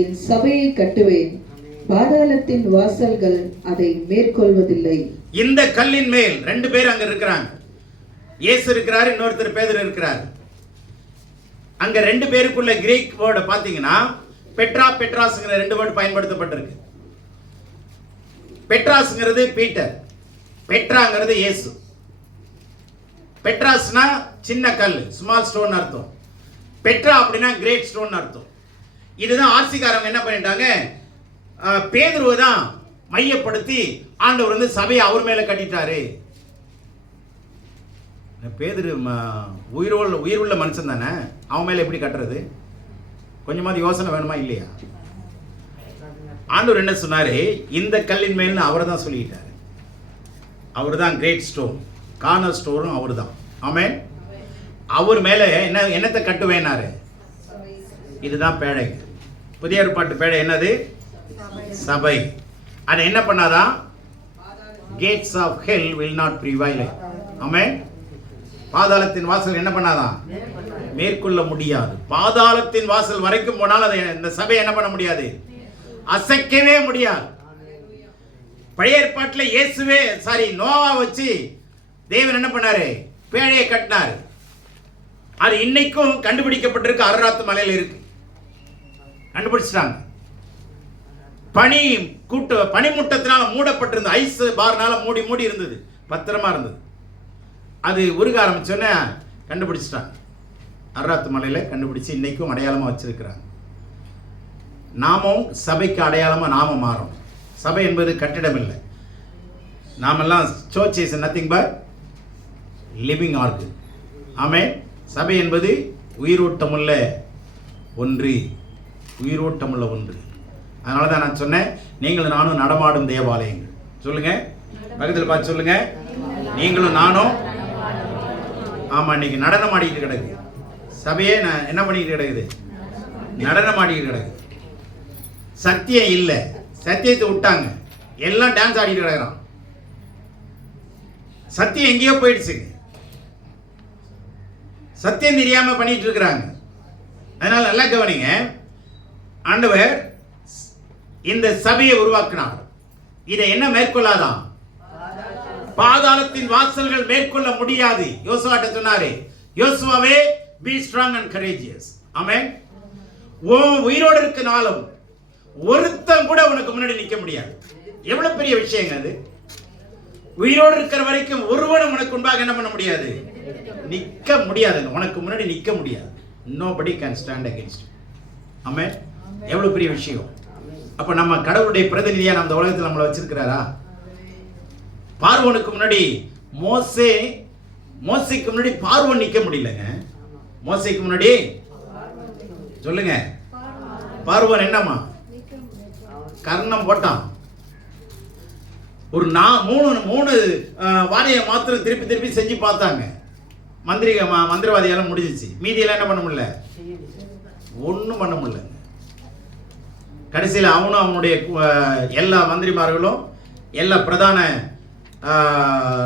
என் சபையை கட்டுவேன், பாதாளத்தின் வாசல்கள் அதை மேற்கொள்வதில்லை. இந்த கல்லின் மேல், ரெண்டு பேர் அங்க இருக்கிறாங்க. இயேசு இருக்கிறார், இன்னொருத்தர் பேதுரு இருக்கிறார். அங்க ரெண்டு பேருக்குள்ள கிரீக் வேர்டு பாத்தீங்கன்னா பெட்ராஸ்ங்கிற ரெண்டு வேர்டு பயன்படுத்தப்பட்டிருக்கு. பெட்ராஸ்ங்கிறது பீட்டர், பெட்ராங்கிறது இயேசு. பெட்ராஸ்னா சின்ன கல், ஸ்மால் ஸ்டோன் அர்த்தம். பெட்ரா அப்படின்னா கிரேட் ஸ்டோன் அர்த்தம். இதுதான் ஆர்சிகாரங்க என்ன பண்ணிட்டாங்க, பேதுருவை தான் மையப்படுத்தி ஆண்டவர் வந்து சபையை அவர் மேல கட்டிட்டாரு. பேதுரு உயிருள்ள மனுஷன் தானே, அவன் மேல எப்படி கட்டுறது? கொஞ்சமாவது யோசனை வேணுமா இல்லையா? ஆண்டவர் என்ன சொன்னாரு? இந்த கல்லின் மேல்னு அவர் தான் சொல்லிட்டாரு. அவர் தான் கிரேட் ஸ்டோன், கார்னர் ஸ்டோரும் அவர் தான். ஆமென். அவர் மேல என்னத்தை கட்டுவேனாரு? இதுதான் பேழை. புதிய ஏற்பாட்டு பேழை என்னது? சபை. அதை என்ன பண்ணாதான்? Gates of hell will not prevail. Amen. பாதாளத்தின் வாசல் என்ன பண்ணாதான்? மேற்கொள்ள முடியாது. பாதாளத்தின் வாசல் வரைக்கும் போனால் அதை இந்த சபை என்ன பண்ண முடியாது? அசைக்கவே முடியாது. பழைய ஏற்பாட்டில் இயேசுவே நோவா வச்சு தேவன் என்ன பண்ணாரு? பேழையை கட்டினாரு. அது இன்னைக்கும் கண்டுபிடிக்கப்பட்டிருக்கு. அரராத் மலையில் இருக்கு, கண்டுபிடிச்சிட்டாங்க. பனிமுட்டத்தினால மூடப்பட்டிருந்த ஐஸ் பார்னால மூடி இருந்தது, பத்திரமா இருந்தது. அது உருக ஆரம்பிச்சோன்னே கண்டுபிடிச்சிட்டாங்க. அரராத் மலையில் கண்டுபிடிச்சு இன்னைக்கும் அடையாளமாக வச்சிருக்கிறாங்க. நாமும் சபைக்கு அடையாளமாக நாம மாறும். சபை என்பது கட்டிடம் இல்லை. நாமெல்லாம் church is nothing but living organ. Amen. சபை என்பது உயிரோட்டமுள்ள ஒன்று, உயிரோட்டமுள்ள ஒன்று. அதனால தான் நான் சொன்னேன், நீங்களும் நானும் நடமாடும் தேவாலயங்கள். சொல்லுங்க, பக்கத்தில் பார்த்து சொல்லுங்க, நீங்களும் நானும். ஆமா, இன்னைக்கு நடனம் ஆடிட்டு கிடக்கு சபையே. என்ன பண்ணிட்டு கிடக்குது? நடனம் ஆடிட்டு கிடக்கு. சத்தியம் இல்லை, சத்தியத்தை விட்டாங்க, எல்லாம் டான்ஸ் ஆடிட்டு கிடக்குறான். சத்தியம் எங்கேயோ போயிடுச்சு, சத்தியம் தெரியாம பண்ணிட்டு இருக்கிறாங்க. அதனால நல்லா கவனிங்க. ஆண்டவர் இந்த சபையை உருவாக்கினார். இதை என்ன மேற்கொள்ளாதான்? பாதாளத்தின் வாசல்கள் மேற்கொள்ள முடியாது. யோசுவாட்ட சொன்னாரு, யோசுவாவே be strong and courageous. ஆமென். உயிரோடு இருக்க நாளும் ஒருத்தன் கூட உனக்கு முன்னாடி நிற்க முடியாது. எவ்வளவு பெரிய விஷயங்க அது. உயிரோடு இருக்கிற வரைக்கும் ஒருவனும் உனக்கு முன்பாக என்ன பண்ண முடியாது? நிற்க முடியாது. உனக்கு முன்னாடி நிற்க முடியாது. nobody can stand against you. ஆமென். எவ்வளவு பெரிய விஷயம். அப்ப நம்ம கடவுளுடைய பிரதிநிதியா நம்ம உலகத்தில் நம்மளை வச்சிருக்கிறாரா? பார்வோனுக்கு முன்னாடி மோசேக்கு முன்னாடி பார்வோன் நிற்க முடியலங்க. மோசேக்கு முன்னாடி சொல்லுங்க, பார்வோன் என்னமா கர்ணம் போட்டான். ஒரு மூணு வாரியை மாத்திரம் திருப்பி செஞ்சு பார்த்தாங்க. மந்திரவாதியெல்லாம் முடிஞ்சிச்சு. மீதியெல்லாம் என்ன பண்ண முடியல? ஒன்றும் பண்ண முடியல. கடைசியில் அவனும் அவனுடைய எல்லா மந்திரிமார்களும் எல்லா பிரதான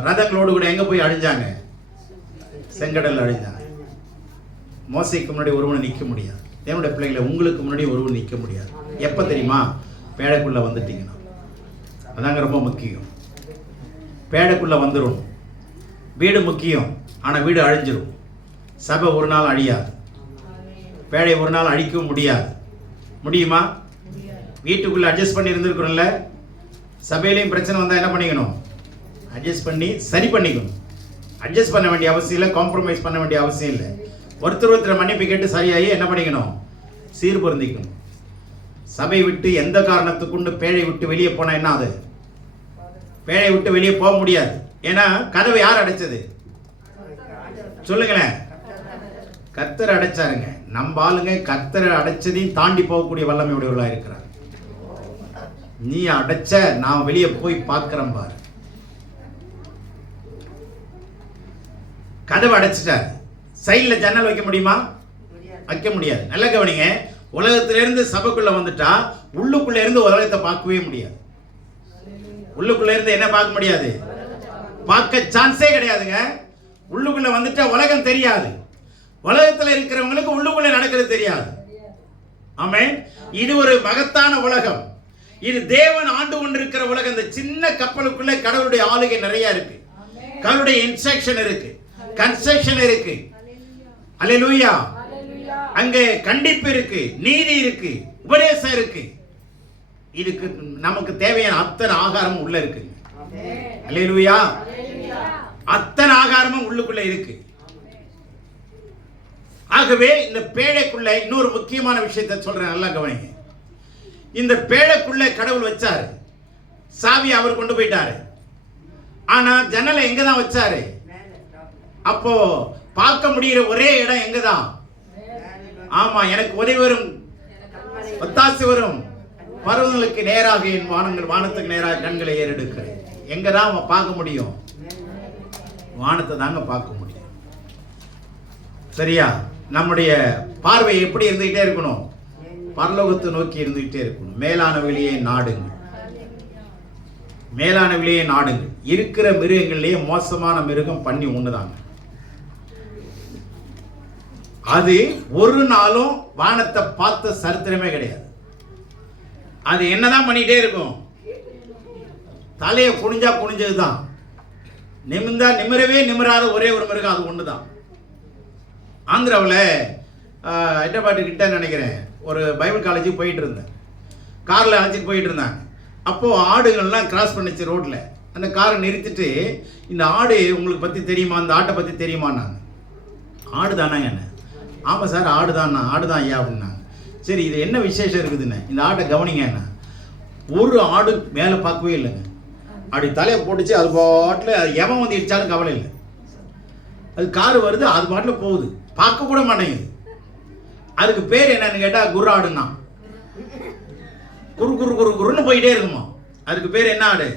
ரதங்களோடு கூட எங்க போய் அழிஞ்சாங்க? செங்கடல் அழிஞ்சாங்க. மோசைக்கு முன்னாடி ஒருவன் நிற்க முடியாது. என்னுடைய பிள்ளைகளை உங்களுக்கு முன்னாடி ஒருவன் நிற்க முடியாது. எப்போ தெரியுமா? பேழைக்குள்ள வந்துட்டீங்கன்னா. அதாங்க ரொம்ப முக்கியம். பேழைக்குள்ள வந்துடும். வீடு முக்கியம், ஆனால் வீடு அழிஞ்சிடும். சபை ஒரு நாள் அழியாது. பேழை ஒரு நாள் அழிக்கவும் முடியாது. முடியுமா? வீட்டுக்குள்ள அட்ஜஸ்ட் பண்ணி இருந்திருக்கிறோம்ல. சபையிலையும் பிரச்சனை வந்தால் என்ன பண்ணிக்கணும்? அட்ஜஸ்ட் பண்ணி சரி பண்ணிக்கணும். அட்ஜஸ்ட் பண்ண வேண்டிய அவசியம் இல்லை, காம்ப்ரமைஸ் பண்ண வேண்டிய அவசியம் இல்லை. ஒருத்தர் மன்னிப்பு கேட்டு சரியாகி என்ன பண்ணிக்கணும்? சீர்பொருந்திக்கணும். சபை விட்டு எந்த காரணத்துக்குண்டு பேழை விட்டு வெளியே போனா என்ன? அது பேழை விட்டு வெளியே போக முடியாது. ஏன்னா கதவை யார் அடைச்சது? சொல்லுங்களேன். கர்த்தர் அடைச்சாருங்க. நம்ம ஆளுங்க கர்த்தர் அடைச்சதையும் தாண்டி போகக்கூடிய வல்லமை உடையவர்களாக இருக்கிறார். நீ அடைச்ச, நான் வெளியே போய் பார்க்கிறேன் பாரு. கதவை அடைச்சிட்டாரு. சைடில் ஜன்னல் வைக்க முடியுமா? வைக்க முடியாது. நல்ல கவனிங்க. உலகத்திலிருந்து சபைக்குள்ள வந்துட்டா உள்ளுக்குள்ள இருந்து உலகத்தை பார்க்கவே முடியாது. உள்ளுக்குள்ள இருந்து என்ன பார்க்க முடியாது? பார்க்க சான்ஸே கிடையாதுங்க. உள்ளுக்குள்ள வந்துட்டா உலகம் தெரியாது. உலகத்தில் இருக்கிறவங்களுக்கு உள்ளுக்குள்ள நடக்கிறது தெரியாது. ஆமென். இது ஒரு மகத்தான உலகம். இது தேவன் ஆண்டு கொண்டிருக்கிற உலகம். இந்த சின்ன கப்பலுக்குள்ள கடவுளுடைய ஆளுகை நிறைய இருக்கு. கடவுளுடைய இன்ஸ்ட்ரக்ஷன் இருக்கு, கன்ஸ்ட்ரக்ஷன் இருக்கு. அல்லேலூயா. அங்கே கண்டிப்பு இருக்கு, நீதி இருக்கு, உபதேசம் இருக்கு. இதுக்கு நமக்கு தேவையான அத்தனை ஆகாரமும் உள்ள இருக்கு. அல்லேலூயா. அத்தனை ஆகாரமும் உள்ளுக்குள்ள இருக்கு. ஆகவே இந்த பேழைக்குள்ள இன்னொரு முக்கியமான விஷயத்தை சொல்றேன், நல்லா கவனிங்க. இந்த பேழைக்குள்ள கடவுள் வச்சாரு. சாவி அவர் கொண்டு போயிட்டாரு. ஆனா ஜன்னலை எங்க தான் வச்சாரு? அப்போ பார்க்க முடிகிற ஒரே இடம் எங்கதான்? ஆமா, எனக்கு உதவி வரும், ஒத்தாசை வரும் பருவங்களுக்கு நேராக என் வானத்துக்கு நேராக கண்களை ஏறெடுக்கிறேன். எங்க தான் பார்க்க முடியும்? வானத்தை தாங்க பார்க்க முடியும். சரியா? நம்முடைய பார்வை எப்படி இருந்துகிட்டே இருக்கணும்? பரலோகத்தை நோக்கி இருந்துகிட்டே இருக்கணும். மேலான வெளியே நாடுங்கள், மேலான வெளியே நாடுங்கள். இருக்கிற மிருகங்கள்லேயே மோசமான மிருகம் பண்ணி ஒண்ணுதாங்க. அது ஒரு நாளும் வானத்தை பார்த்த சரித்திரமே கிடையாது. அது என்னதான் பண்ணிட்டே இருக்கும்? தலையை குனிஞ்சா குனிஞ்சதுதான், நிமிர்ந்தா நிமிரவே நிமிராத ஒரே ஒரு மிருகம் அது ஒண்ணுதான். ஆந்திராவில் ஹைதராபாத்து கிட்ட நினைக்கிறேன், ஒரு பைபிள் காலேஜுக்கு போயிட்டு இருந்தேன். காரில் அழைச்சிட்டு போயிட்டு இருந்தாங்க. அப்போது ஆடுகள்லாம் கிராஸ் பண்ணிச்சு ரோட்டில். அந்த காரை நிறுத்திட்டு, இந்த ஆடு உங்களுக்கு பற்றி தெரியுமா, அந்த ஆட்டை பற்றி தெரியுமான்னாங்க. ஆடு தானாங்க என்ன? ஆமாம் சார், ஆடு தான்ண்ணா. ஆடு தான் ஐயா அப்படின்னாங்க. சரி, இது என்ன விசேஷம் இருக்குதுன்னு இந்த ஆட்டை கவனிங்க என்ன. ஒரு ஆடு மேலே பார்க்கவே இல்லைங்க. அப்படி தலையை போட்டுச்சு, அது பாட்டில் அது எவன் வந்து இடிச்சாலும் கவலை இல்லை. அது காரு வருது, அது பாட்டில் போகுது, பார்க்க கூட மாட்டேங்குது. அதுக்கு பேர் என்னன்னு கேட்டால் குரு ஆடுன்னா. குரு குரு குரு குருன்னு போயிட்டே இருக்குமா. அதுக்கு பேர் என்ன ஆடு?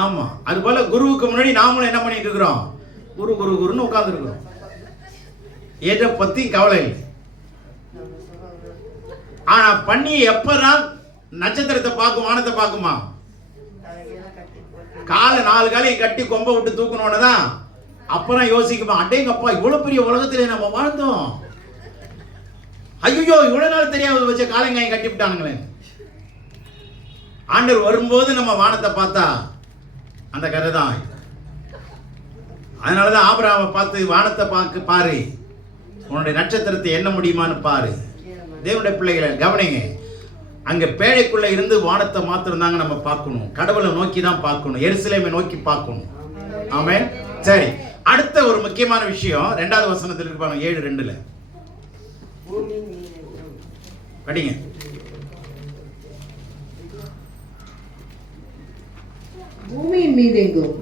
ஆமாம். அது போல் குருவுக்கு முன்னாடி நாமளும் என்ன பண்ணிட்டு இருக்கிறோம்? குரு குரு குருன்னு உட்காந்துருக்குறோம். எதை பற்றி கவலை இல்லை. ஆனால் பண்ணி எப்பதான் நட்சத்திரத்தை பார்க்கும், வானத்தை பார்க்குமா? காலை 4 காலையும் கட்டி கொம்பை விட்டு தூக்கணுன்னு தான் அப்புறம் யோசிக்குமா, அடேங்கப்பா இவ்வளோ பெரிய உலகத்திலே நம்ம வாழ்ந்தோம், ஐயோ இவ்வளோ நாள் தெரியாத வச்ச காலங்காயம் கட்டி விட்டானுங்களே. ஆண்டவர் வரும்போது நம்ம வானத்தை பார்த்தா அந்த கதை தான். அதனால தான் ஆபிரகாமை பார்த்து வானத்தை பாரு, உன்னுடைய நட்சத்திரத்தை எண்ண முடியுமான்னு பாரு. தேவனுடைய பிள்ளைகளை கவனிங்க. அங்கே பேழைக்குள்ளே இருந்து வானத்தை மாத்திரம் தாங்க நம்ம பார்க்கணும். கடவுளை நோக்கி தான் பார்க்கணும், எருசலேமை நோக்கி பார்க்கணும். ஆமென். சரி, அடுத்த ஒரு முக்கியமான விஷயம் 2வது வசனத்தில் இருப்பாங்க, 7:2 படிங்க. பூமியின் மீதெங்கும்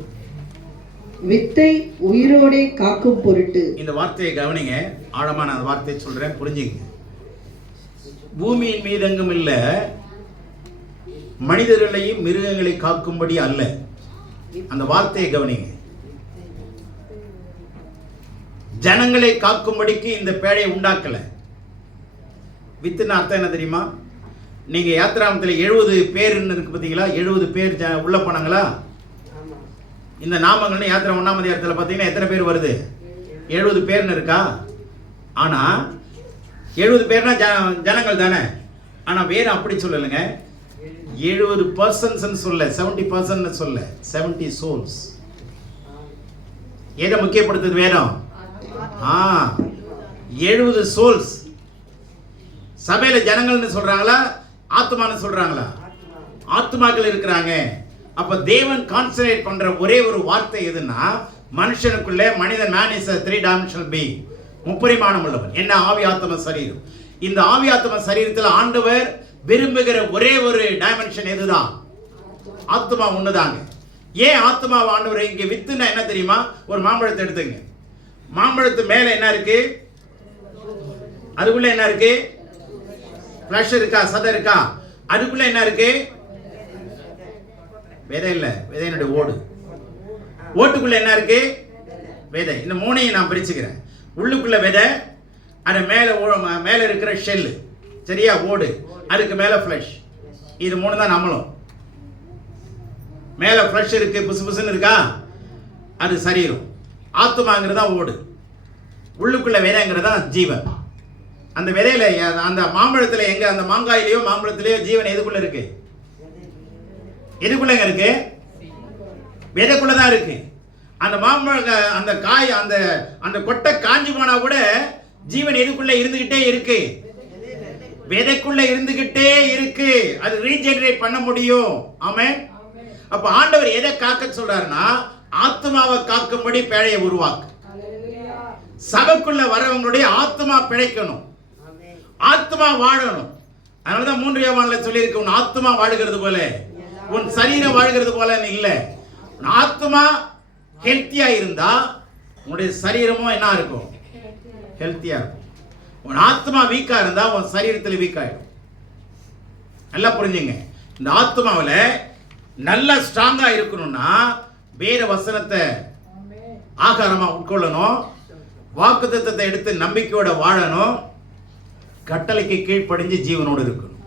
வித்தை உயிரோடே காக்கும் பொருட்டு. இந்த வார்த்தையை கவனிங்க, ஆழமா நான் அந்த வார்த்தையை சொல்றேன், புரிஞ்சுங்க. பூமியின் மீதெங்கும் இல்ல, மனிதர்களையும் மிருகங்களை காக்கும்படி அல்ல. அந்த வார்த்தையை கவனிங்க. ஜனங்களை காக்கும்படிக்கு இந்த பேழையை உண்டாக்கல. வித்துன்னு அர்த்தம் என்ன தெரியுமா? நீங்க யாத்திராமத்தில் 70 பேர்னு இருக்கு பார்த்தீங்களா? 70 பேர் உள்ள போனாங்களா? இந்த நாமங்கள்னு யாத்திரை 1ஆம் அதிகாரத்தில் பார்த்தீங்கன்னா எத்தனை பேர் வருது? 70 பேர்னு இருக்கா? ஆனா 70 பேர்னா ஜனங்கள் தானே. ஆனா வேற அப்படி சொல்லலைங்க. 70% சொல்ல, 70% சொல்ல, 70 souls. எதை முக்கியப்படுத்துது வேணும்? 70 souls. சபையில ஜனங்கள்னு சொல்றாங்களா, ஆத்மான்னு சொல்றாங்களா? ஆத்மாக்கள் இருக்கிறாங்க. அப்ப தேவன் கான்சன்ட்ரேட் பண்ற ஒரே ஒரு வார்த்தை எதுன்னா, மனுஷனுக்குள்ளே மனிதன், man is a 3 dimensional being, முப்பரிமாணம் உள்ளவன். என்ன? ஆவி, ஆத்ம, சரீரம். இந்த ஆவி, ஆத்ம, சரீரத்தில் ஆண்டவர் விரும்புகிற ஒரே ஒரு டைமென்ஷன் எதுதான்? ஆத்மா ஒண்ணுதாங்க. ஏன் ஆத்மா ஆண்டவர் இங்க வித்துனா என்ன தெரியுமா? ஒரு மாம்பழத்தை எடுத்துங்க. மாம்பழத்து மேல என்ன இருக்கு? அதுக்குள்ள என்ன இருக்கு? ஃப்ளஷ் இருக்கா? சதை இருக்கா? அதுக்குள்ள என்ன இருக்கு? விதை இல்ல, விதையினுடைய ஓடு. ஓட்டுக்குள்ள என்ன இருக்கு? விதை. இந்த மூணையும் நான் பிரிச்சுக்கிறேன். உள்ளுக்குள்ள விதை, அது மேல இருக்கிற ஷெல், சரியா? ஓடு, அதுக்கு மேல ஃப்ளஷ். இது மூணு தான் நம்மளும். மேல ஃப்ளஷ் இருக்கு, புசு புசுன்னு இருக்கா? அது சரீரம். ஆத்மாங்கிறதா ஓடு, உள்ளுக்குள்ள விதைங்கிறதா ஜீவன். அந்த விதையில, அந்த மாம்பழத்துல, எங்க அந்த மாங்காயிலையோ மாம்பழத்திலேயோ ஜீவன் எதுக்குள்ள இருக்கு? எதுக்குள்ளங்க இருக்கு? விதைக்குள்ளதான் இருக்கு. அந்த மாம்பழ, அந்த காய், அந்த கொட்டை காஞ்சி போனா கூட ஜீவன் எதுக்குள்ள இருந்துகிட்டே இருக்கு? விதைக்குள்ள இருந்துகிட்டே இருக்கு. அது ரீஜெனரேட் பண்ண முடியும். ஆமென். அப்ப ஆண்டவர் எதை காக்க சொல்றாருன்னா, ஆத்மாவை காக்கும்படி பேழையை உருவாக்கு. சபைக்குள்ள வரவங்களுடைய ஆத்மா பிழைக்கணும், ஆத்மா வாழணும். அதனாலதான் 3 யோவான்ல சொல்லியிருக்கு, உன் ஆத்மா வாழுகிறது போல உன் சரீரம் வாழ்கிறது போல இல்ல. உன் ஆத்மா ஹெல்த்தியா இருந்தா உன்னுடைய சரீரமும் என்ன இருக்கும்? ஹெல்த்தியா இருக்கும். உன் ஆத்மா வீக்கா இருந்தா உன் சரீரத்தில் வீக் ஆயிடும். நல்லா புரிஞ்சுங்க. இந்த ஆத்மாவில் நல்லா ஸ்ட்ராங்கா இருக்கணும்னா வேற வசனத்தை ஆகாரமா உட்கொள்ளணும், வாக்குத்தத்தத்தை எடுத்து நம்பிக்கையோட வாழணும், கட்டளைக்கு கீழ்ப்படிஞ்சு ஜீவனோடு இருக்கணும்.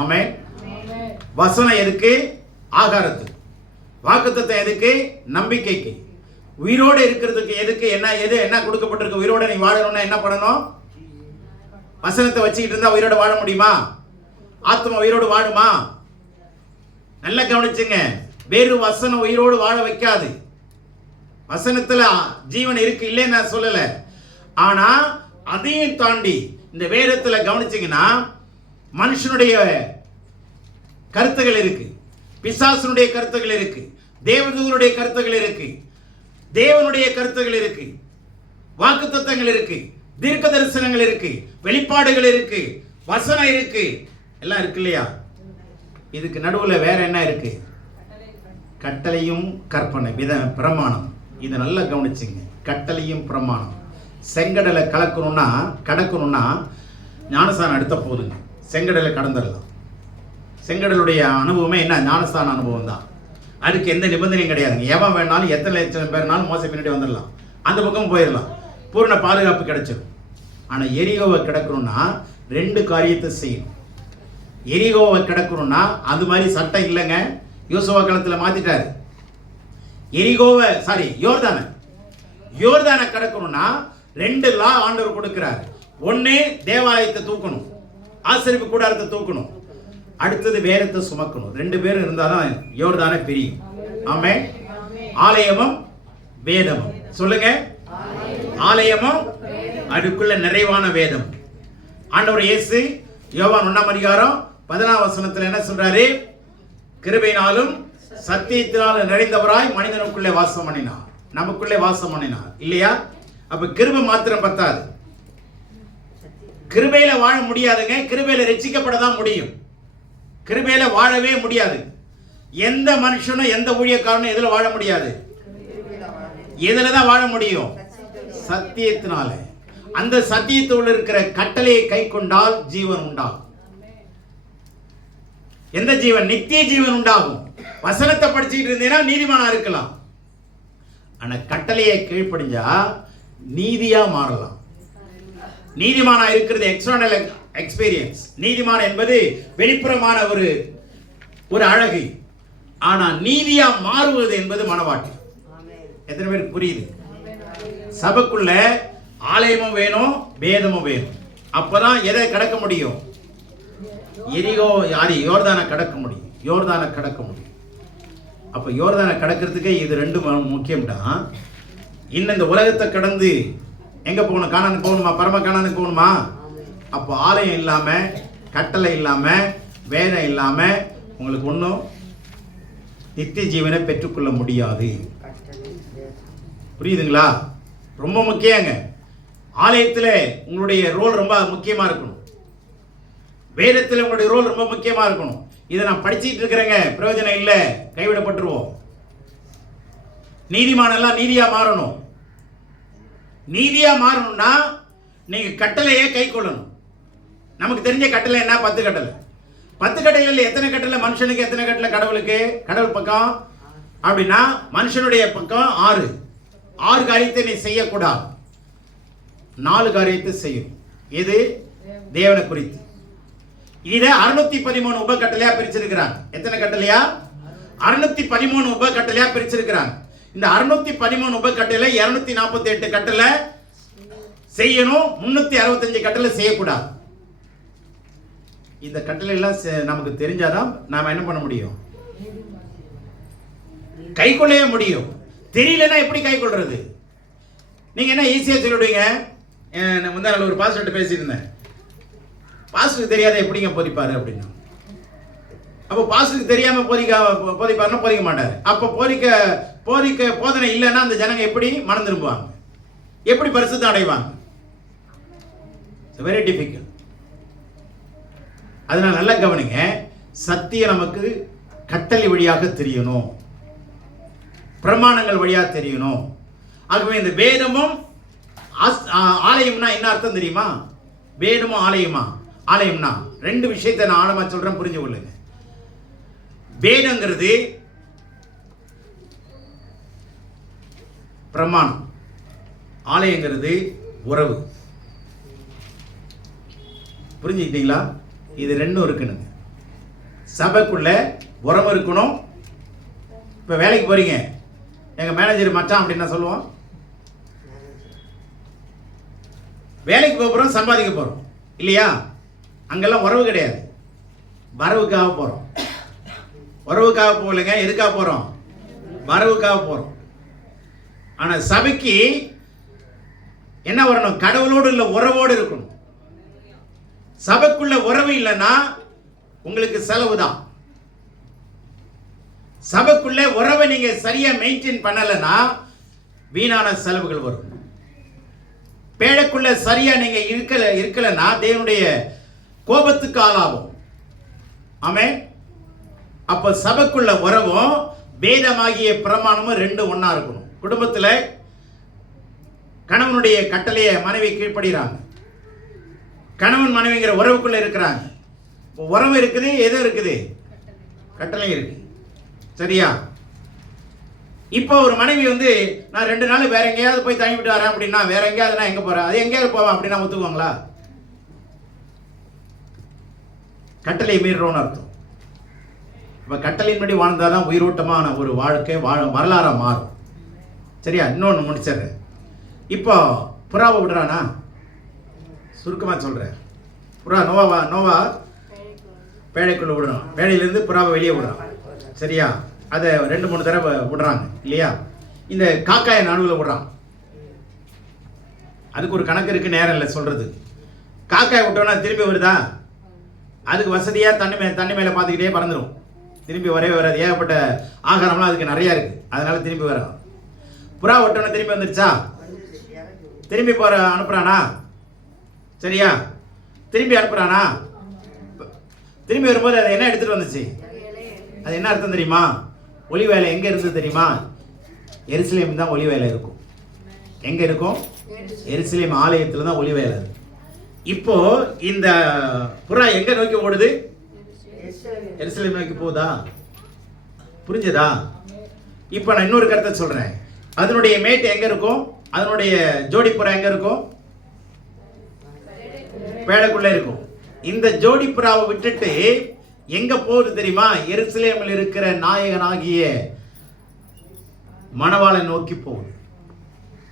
ஆமென். வசனம் எதுக்கு? ஆகாரத்துக்கு. வாக்குத்தத்தம் எதுக்கு? நம்பிக்கைக்கு. உயிரோடு இருக்கிறதுக்கு எதுக்கு? என்ன கொடுக்கப்பட்டிருக்கு? உயிரோட நீ வாழணும்னா என்ன பண்ணணும்? வசனத்தை வச்சுக்கிட்டு இருந்தா உயிரோட வாழ முடியுமா? ஆத்மா உயிரோடு வாழுமா? நல்லா கவனிச்சுங்க. வேறு வசனம் உயிரோடு வாழ வைக்காது. வசனத்துல ஜீவன் இருக்கு, இல்லைன்னு நான் சொல்லல. ஆனா அதையும் தாண்டி இந்த வேதத்துல கவனிச்சீங்கன்னா மனுஷனுடைய கருத்துகள் இருக்கு, பிசாசனுடைய கருத்துகள் இருக்கு, தேவதூதனுடைய கருத்துகள் இருக்கு, தேவனுடைய கருத்துகள் இருக்கு, வாக்குத்தத்தங்கள் இருக்கு, தீர்க்க தரிசனங்கள் இருக்கு, வெளிப்பாடுகள் இருக்கு, வசனம் இருக்கு, எல்லாம் இருக்கு இல்லையா? இதுக்கு நடுவுல வேற என்ன இருக்கு? கட்டளையும் கற்பனை, பிரமாணம். இதை நல்லா கவனிச்சுங்க. கட்டளையும் பிரமாணம். செங்கடலை கடக்கணும்னா ஞானஸ்தானம் எடுத்த போதுங்க, செங்கடலை கடந்துடலாம். செங்கடலுடைய அனுபவமே என்ன? ஞானஸ்தான அனுபவம் தான். அதுக்கு எந்த நிபந்தனையும் கிடையாதுங்க. எவன் வேணாலும் எத்தனை லட்சம் பேர்னாலும் மோச பின்னாடி வந்துடலாம், அந்த பக்கம் போயிடலாம், பூர்ண பாதுகாப்பு கிடைச்சிடும். ஆனா எரிகோவை கிடக்கணும்னா 2 காரியத்தை செய்யணும். எரிகோவை கிடக்கணும்னா அது மாதிரி சட்டம் இல்லைங்க. யோசுவா காலத்தில் மாத்திட்டாரு. யோர்தானை கடக்கணும்னா 2 லா ஆண்டவர் கொடுக்கிறார். ஒண்ணு தேவாலயத்தை தூக்கணும், ஆசரிப்பு கூடாரத்தை தூக்கணும், அடுத்தது வேதத்தை சுமக்கணும். 2 பேரும் இருந்தாதான் யோர்தானை பிரியும். ஆமென். ஆலயமும் வேதமும். சொல்லுங்க, ஆலயமும் அதுக்குள்ள நிறைவான வேதம். ஆண்டவர் இயேசு யோவான் 1ஆம் அதிகாரம் 14ஆம் வசனத்துல என்ன சொல்றாரு? கிருபையினாலும் சத்தியத்தினாலும் நிறைந்தவராய் மனிதனுக்குள்ளே வாசம் பண்ணினார், நமக்குள்ளே வாசம் பண்ணினார் இல்லையா? அப்ப கிருபை மாத்திரம் பத்தாது, கிருபையில வாழ முடியாதுங்க. கிருபையில ரட்சிக்கப்படதான் முடியும், கிருபையில வாழவே முடியாது. எந்த மனுஷனும் எந்த ஊழியக்காரனும் எதுல வாழ முடியாது? எதுலதான் வாழ முடியும்? சத்தியத்தினால. அந்த சத்தியத்தோடு இருக்கிற கட்டளையை கை கொண்டால் ஜீவன் உண்டாகும். எந்த ஜீவன்? நித்திய ஜீவன் உண்டாகும். வசனத்தை படிச்சுட்டு இருந்தீங்கன்னா நீதிமானா இருக்கலாம். ஆனா கட்டளையை கீழ்ப்படிஞ்சா நீதியா மாறலாம். நீதிமானா இருக்கிறது எக்ஸ்டர்னல் எக்ஸ்பீரியன்ஸ். நீதிமான் என்பது வெளிப்புறமான ஒரு அழகு. ஆனா நீதியா மாறுவது என்பது மனவாட்டி. எத்தனை பேருக்கு புரியுது? சபைக்குள்ள ஆலயமும் வேணும், வேதமும் வேணும். அப்பதான் எதை கடக்க முடியும்? எரிகோ யோர்தானை கடக்க முடியும். யோர்தானை கடக்க முடியும். அப்ப யோர்தானை கடக்கிறதுக்கு இது ரெண்டும் முக்கியம்டா. இன்னும் இந்த உலகத்தை கடந்து எங்க போகணும்? கானானுக்கு போகணுமா? பரம கானானுக்கு போகணுமா? அப்போ ஆலயம் இல்லாம, கட்டளை இல்லாம, வேதம் இல்லாம உங்களுக்கு ஒன்றும் நித்திய ஜீவனை பெற்றுக்கொள்ள முடியாது. புரியுதுங்களா? ரொம்ப முக்கியங்க. ஆலயத்தில் உங்களுடைய ரோல் ரொம்ப முக்கியமா இருக்கணும். வேதத்தில் உங்களுடைய ரோல் ரொம்ப முக்கியமா இருக்கணும். இதை நான் படிச்சுட்டு இருக்கிறேங்க, பிரயோஜனம் இல்லை, கைவிடப்பட்டுருவோம். நீதிமானெல்லாம் நீதியா மாறணும். நீதியா மாறணும்னா நீங்க கட்டளையே கை கொள்ளணும். நமக்கு தெரிஞ்ச கட்டளை என்ன? 10 கட்டளை. 10 கட்டளையில் எத்தனை கட்டளை மனுஷனுக்கு, எத்தனை கட்டளை கடவுளுக்கு? கடவுள் பக்கம் அப்படின்னா மனுஷனுடைய பக்கம் 6. 6 காரியத்தை நீ செய்யக்கூடாது, 4 காரியத்தை செய்யும். இது தேவனை குறித்து. இதை 613 உப கட்டளையா பிரிச்சிருக்கிறாங்க. எத்தனை கட்டளையா? 613 உப கட்டளையா பிரிச்சிருக்கிறாங்க. இந்த 613 உப கட்டளை 248 கட்டளை செய்யணும், 365 கட்டளை செய்யக்கூடாது. இந்த கட்டளை எல்லாம் நமக்கு தெரிஞ்சாதான் நாம என்ன பண்ண முடியும்? கை கொள்ளவே முடியும். தெரியலன்னா எப்படி கை கொள்றது? நீங்க என்ன ஈஸியா சொல்லிடுவீங்க. முந்தா நாள் ஒரு பாஸ்டர்கிட்ட பேசியிருந்தேன். பாஸ்டருக்கு தெரியாத எப்படிங்க போதிப்பாரு அப்படின்னா, அப்போ பாஸ்டருக்கு தெரியாம போதிப்பாருன்னா போதிக்க மாட்டாரு. அப்போ போதிக்க போதனை இல்லைன்னா அந்த ஜனங்க எப்படி மனம் திரும்புவாங்க? எப்படி பரிசுத்தம் அடைவாங்க? Very difficult. அதனால நல்லா கவனிங்க. சத்தியம் நமக்கு கட்டளை வழியாக தெரியணும், பிரமாணங்கள் வழியாக தெரியணும். ஆகவே இந்த வேதமும் ஆலயம்னா என்ன அர்த்தம் தெரியுமா? வேதமும் ஆலயமா? ஆலயம்னா 2 விஷயத்தை நான் ஆழமா சொல்றேன், புரிஞ்சு கொள்ளுங்க. வேதங்கிறது பிரமாணம், ஆலயங்கிறது உறவு. புரிஞ்சுக்கிட்டீங்களா? இது 2 இருக்கணுங்க. சபைக்குள்ள உறவு இருக்கணும். இப்ப வேலைக்கு போறீங்க, எங்க மேனேஜர் மச்சான் அப்படின்னு சொல்லுவோம். வேலைக்கு போறோம், சம்பாதிக்க போறோம் இல்லையா? அங்கெல்லாம் உறவு கிடையாது, வரவுக்காக போறோம். உறவுக்காக போகலைங்க, எதுக்காக போறோம்? வரவுக்காக போறோம். ஆனா சபைக்கு என்ன வரணும்? கடவுளோடு உள்ள உறவோடு இருக்கணும். சபைக்குள்ள உறவு இல்லைன்னா உங்களுக்கு செலவு தான். சபைக்குள்ள உறவை நீங்க சரியா மெயின்டைன் பண்ணலன்னா வீணான செலவுகள் வரும். பேழைக்குள்ள சரியா நீங்க இருக்கலன்னா தேவனுடைய கோபத்துக்கு ஆளாகும். ஆமென். அப்ப சபைக்குள்ள உறவும் வேதமாகிய பிரமாணமும் 2 ஒண்ணா இருக்கணும். குடும்பத்துல கணவனுடைய கட்டளையை மனைவி கீழ்ப்படுகிறாங்க. கணவன் மனைவிங்கிற உறவுக்குள்ள இருக்கிறாங்க. உறவு இருக்குது, எது இருக்குது? கட்டளை இருக்கு. சரியா? இப்போ ஒரு மனைவி நான் 2 நாள் வேற எங்கேயாவது போய் தங்கிவிட்டு வரேன் அப்படின்னா, வேற எங்கேயாவது நான் எங்க போறேன், அது எங்கேயாவது போவேன் அப்படின்னா ஒத்துக்குவாங்களா? கட்டளை மீறுறோன்னு அர்த்தம். இப்போ கட்டளையின்படி வாழ்ந்தாதான் உயிரோட்டமான ஒரு வாழ்க்கை வரலாறா மாறும். சரியா? இன்னொன்று முடிச்சிடுறேன். இப்போ புறாவை விடுறானா? சுருக்கமாக சொல்கிறேன். புறா நோவா பேழைக்குள்ளே விடுறான். பேழையிலேருந்து புறாவை வெளியே விடுறான். சரியா? அதை 2-3 தடவை விடுறாங்க இல்லையா? இந்த காக்காயை நடுவில் விடுறான். அதுக்கு ஒரு கணக்கு இருக்குது, நேரம் இல்லை சொல்கிறது. காக்காயை விட்டோன்னா திரும்பி வருதா? அதுக்கு வசதியாக தண்ணி மேலே பார்த்துக்கிட்டே பறந்துடும். திரும்பி வரவே வராது. ஏகப்பட்ட ஆகாரம்லாம் அதுக்கு நிறையா இருக்குது, அதனால திரும்பி வரும். புறா விட்டோன்னா திரும்பி வந்துருச்சா? திரும்பி அனுப்புகிறானா? சரியா? திரும்பி அனுப்புகிறானா? திரும்பி வரும்போது அதை என்ன எடுத்துகிட்டு வந்துச்சு? அது என்ன அர்த்தம் தெரியுமா? ஒளி வேலை எங்கே இருந்தது தெரியுமா? எருசலேம் தான் ஒளி வேலை இருக்கும். எங்கே இருக்கும்? எருசலேம் ஆலயத்தில் தான் ஒளி வேலை இருக்கும். இப்போ இந்த புறா எங்கே நோக்கி ஓடுது? எருசலேம் நோக்கி போகுதா? புரிஞ்சதா? இப்போ நான் இன்னொரு கருத்தை சொல்கிறேன். அதனுடைய மேட்டு எங்கே இருக்கும்? அதனுடைய ஜோடி புறா எங்கே இருக்கும்? பேழைக்குள்ளே இருக்கும். இந்த ஜோடி புறாவை விட்டுட்டு எங்க போகுது தெரியுமா? எருசலேமில் இருக்கிற நாயகனாகிய மணவாளன் நோக்கி போகுது.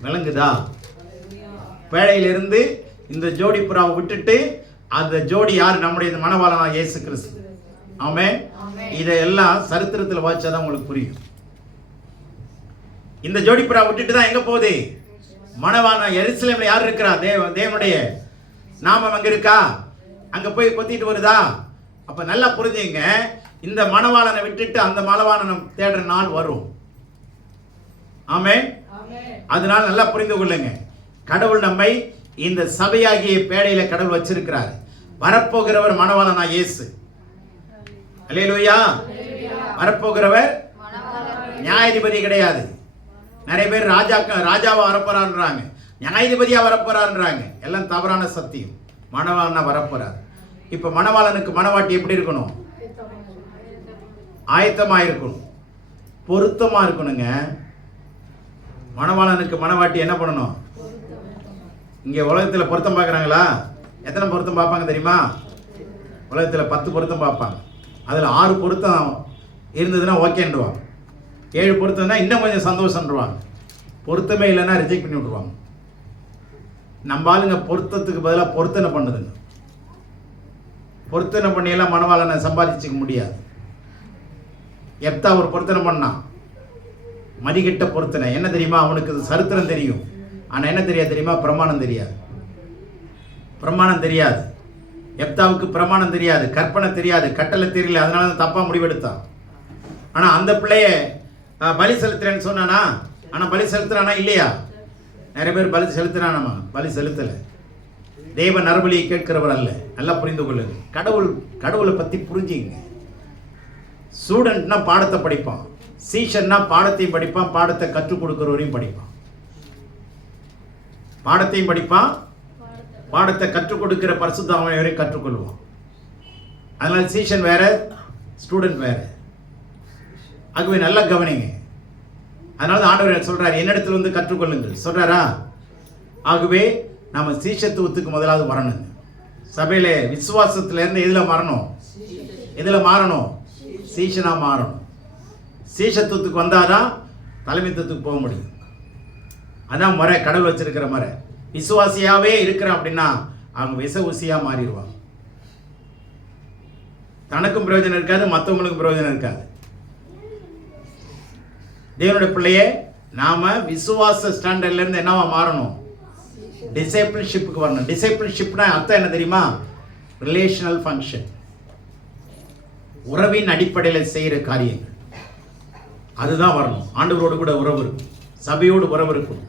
விளங்குதா? பேழையிலிருந்து இந்த ஜோடி புறாவை விட்டுட்டு அந்த ஜோடி யார்? நம்முடைய மணவாளனாக இயேசு கிறிஸ்து. ஆமென். இதெல்லாம் சரித்திரத்தில் வாசிச்சாதான் உங்களுக்கு புரியும். இந்த ஜோடி புறா விட்டுட்டு தான் எங்க போகுது? மணவாளன் எருசலேம்ல யார் இருக்கிறா? தேவனுடைய நாமம் அங்க இருக்கா? அங்க போய் கொத்திட்டு வருதா? அப்ப நல்லா புரிஞ்சுங்க, இந்த மணவாளனை விட்டுட்டு அந்த மணவாளனை தேடுற நாள் வரும். ஆமென். அதனால நல்லா புரிந்து கொள்ளுங்க, கடவுள் நம்மை இந்த சபையாகிய பேடையில கடவுள் வச்சிருக்கிறார். வரப்போகிறவர் மணவாளனா இயேசு. அல்லேலூயா. வரப்போகிறவர் நியாயாதிபதி கிடையாது. நிறைய பேர் ராஜாவா வரப்போறான்றாங்க, நியாயாதிபதியா வரப்போறான்றாங்க. எல்லாம் தவறான சத்தியம். மணவாளனா வரப்போறார். இப்ப மணவாளனுக்கு மணவாட்டி எப்படி இருக்கணும்? ஆயத்தமா இருக்கணும், பொருத்தமா இருக்கணுங்க. மணவாளனுக்கு மணவாட்டி என்ன பண்ணணும்? இங்க உலகத்துல பொருத்தம் பார்க்கறாங்களா? எத்தனை பொருத்தம் பார்ப்பாங்க தெரியுமா? உலகத்துல 10 பொருத்தம் பார்ப்பாங்க. அதுல 6 பொருத்தம் இருந்ததுன்னா ஓகேன்றுவாங்க. 7 பொருத்தம்னா இன்னும் கொஞ்சம் சந்தோஷம்ன்றுவாங்க. பொருத்தமே இல்லைன்னா ரிஜெக்ட் பண்ணி விட்டுருவாங்க. நம்ம ஆளுங்க பொருத்தத்துக்கு பதிலாக பொருத்தனை பண்ணுதுங்க. பொருத்தனை பண்ணியெல்லாம் மணவாளனை சம்பாதிச்சுக்க முடியாது. எப்தா ஒரு பொருத்தனை பண்ணான், மதிக்கெட்ட பொருத்தனை. என்ன தெரியுமா? அவனுக்கு சரித்திரம் தெரியும், ஆனா என்ன தெரியாது தெரியுமா? பிரமாணம் தெரியாது. பிரமாணம் தெரியாது. எப்தாவுக்கு பிரமாணம் தெரியாது, கற்பனை தெரியாது, கட்டளை தெரியல. அதனால தான் தப்பா முடிவெடுத்தான். ஆனா அந்த பிள்ளைய பலி செலுத்துறேன்னு சொன்னானா? ஆனா பலி செலுத்துறானா இல்லையா? நிறைய பேர் பலி செலுத்துறானாமா? பலி செலுத்தல. தேவ நரபலியை கேட்கிறவர் அல்ல. நல்லா புரிந்து கொள்ளுங்க. கடவுளை பத்தி புரிஞ்சுங்க. ஸ்டூடெண்ட்னா பாடத்தை படிப்பான், சீஷன்னா பாடத்தையும் படிப்பான், பாடத்தை கற்றுக் கொடுக்கிறவரையும் படிப்பான். பாடத்தையும் படிப்பான், பாடத்தை கற்றுக் கொடுக்கிற பரிசுத்த ஆவியானவரையும் கற்றுக்கொள்வான். அதனால சீஷன் வேற, ஸ்டூடெண்ட் வேற. ஆகவே நல்லா கவனிங்க. அதனால ஆண்டவர் சொல்றாரு, என்னிடத்தில் வந்து கற்றுக்கொள்ளுங்கள் சொல்றாரா? ஆகவே நம்ம சீஷத்துவத்துக்கு முதலாவது வரணுங்க. சபையில விசுவாசத்துல இருந்து எதுல மாறணும்? எதுல மாறணும்? சீஷனா மாறணும். சீஷத்துவத்துக்கு வந்தாதான் தலைமைத்துவத்துக்கு போக முடியும். அதான் முறை, கடவுள் வச்சிருக்கிற முறை. விசுவாசியாவே இருக்கிறான் அப்படின்னா அவங்க விச ஊசியா மாறிடுவாங்க. தனக்கும் பிரயோஜனம் இருக்காது, மற்றவங்களுக்கும் பிரயோஜனம் இருக்காது. தேவனுடைய பிள்ளையே, நாம விசுவாச ஸ்டாண்டர்ட்ல இருந்து என்னவா மாறணும்? டிசைபிள்ஷிப்புக்கு வரணும். டிசைபிள்ஷிப்னா அர்த்தம் என்ன தெரியுமா? ரிலேஷனல் ஃபங்க்ஷன், உறவின் அடிப்படையில் செய்கிற காரியங்கள். அதுதான் வரணும். ஆண்டவரோடு கூட உறவு இருக்கும், சபையோடு உறவு இருக்கணும்,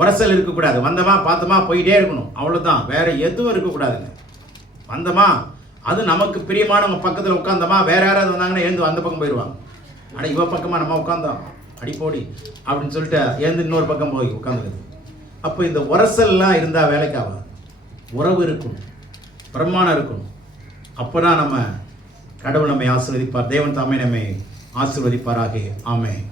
உரசல் இருக்கக்கூடாது. வந்தமா பார்த்தமா போயிட்டே இருக்கணும், அவ்வளோதான். வேற எதுவும் இருக்கக்கூடாதுங்க. வந்தமா, அது நமக்கு பிரியமானவங்க பக்கத்தில் உட்காந்தமா, வேற யாராவது வந்தாங்கன்னா எழுந்து அந்த பக்கம் போயிடுவாங்க. அட இவ பக்கமாக நம்ம உட்காந்தோம், அடிப்போடி அப்படின்னு சொல்லிட்டு எழுந்து இன்னொரு பக்கம் போய் உட்காந்துருது. அப்போ இந்த உரசல்லாம் இருந்தால் வேலைக்காக உறவு இருக்கணும், பிரமாணம் இருக்கணும். அப்போ தான் நம்ம கடவுள் நம்மை ஆசீர்வதிப்பார். தேவன் தாமே நம்மை ஆசீர்வதிப்பாராக. ஆமென்.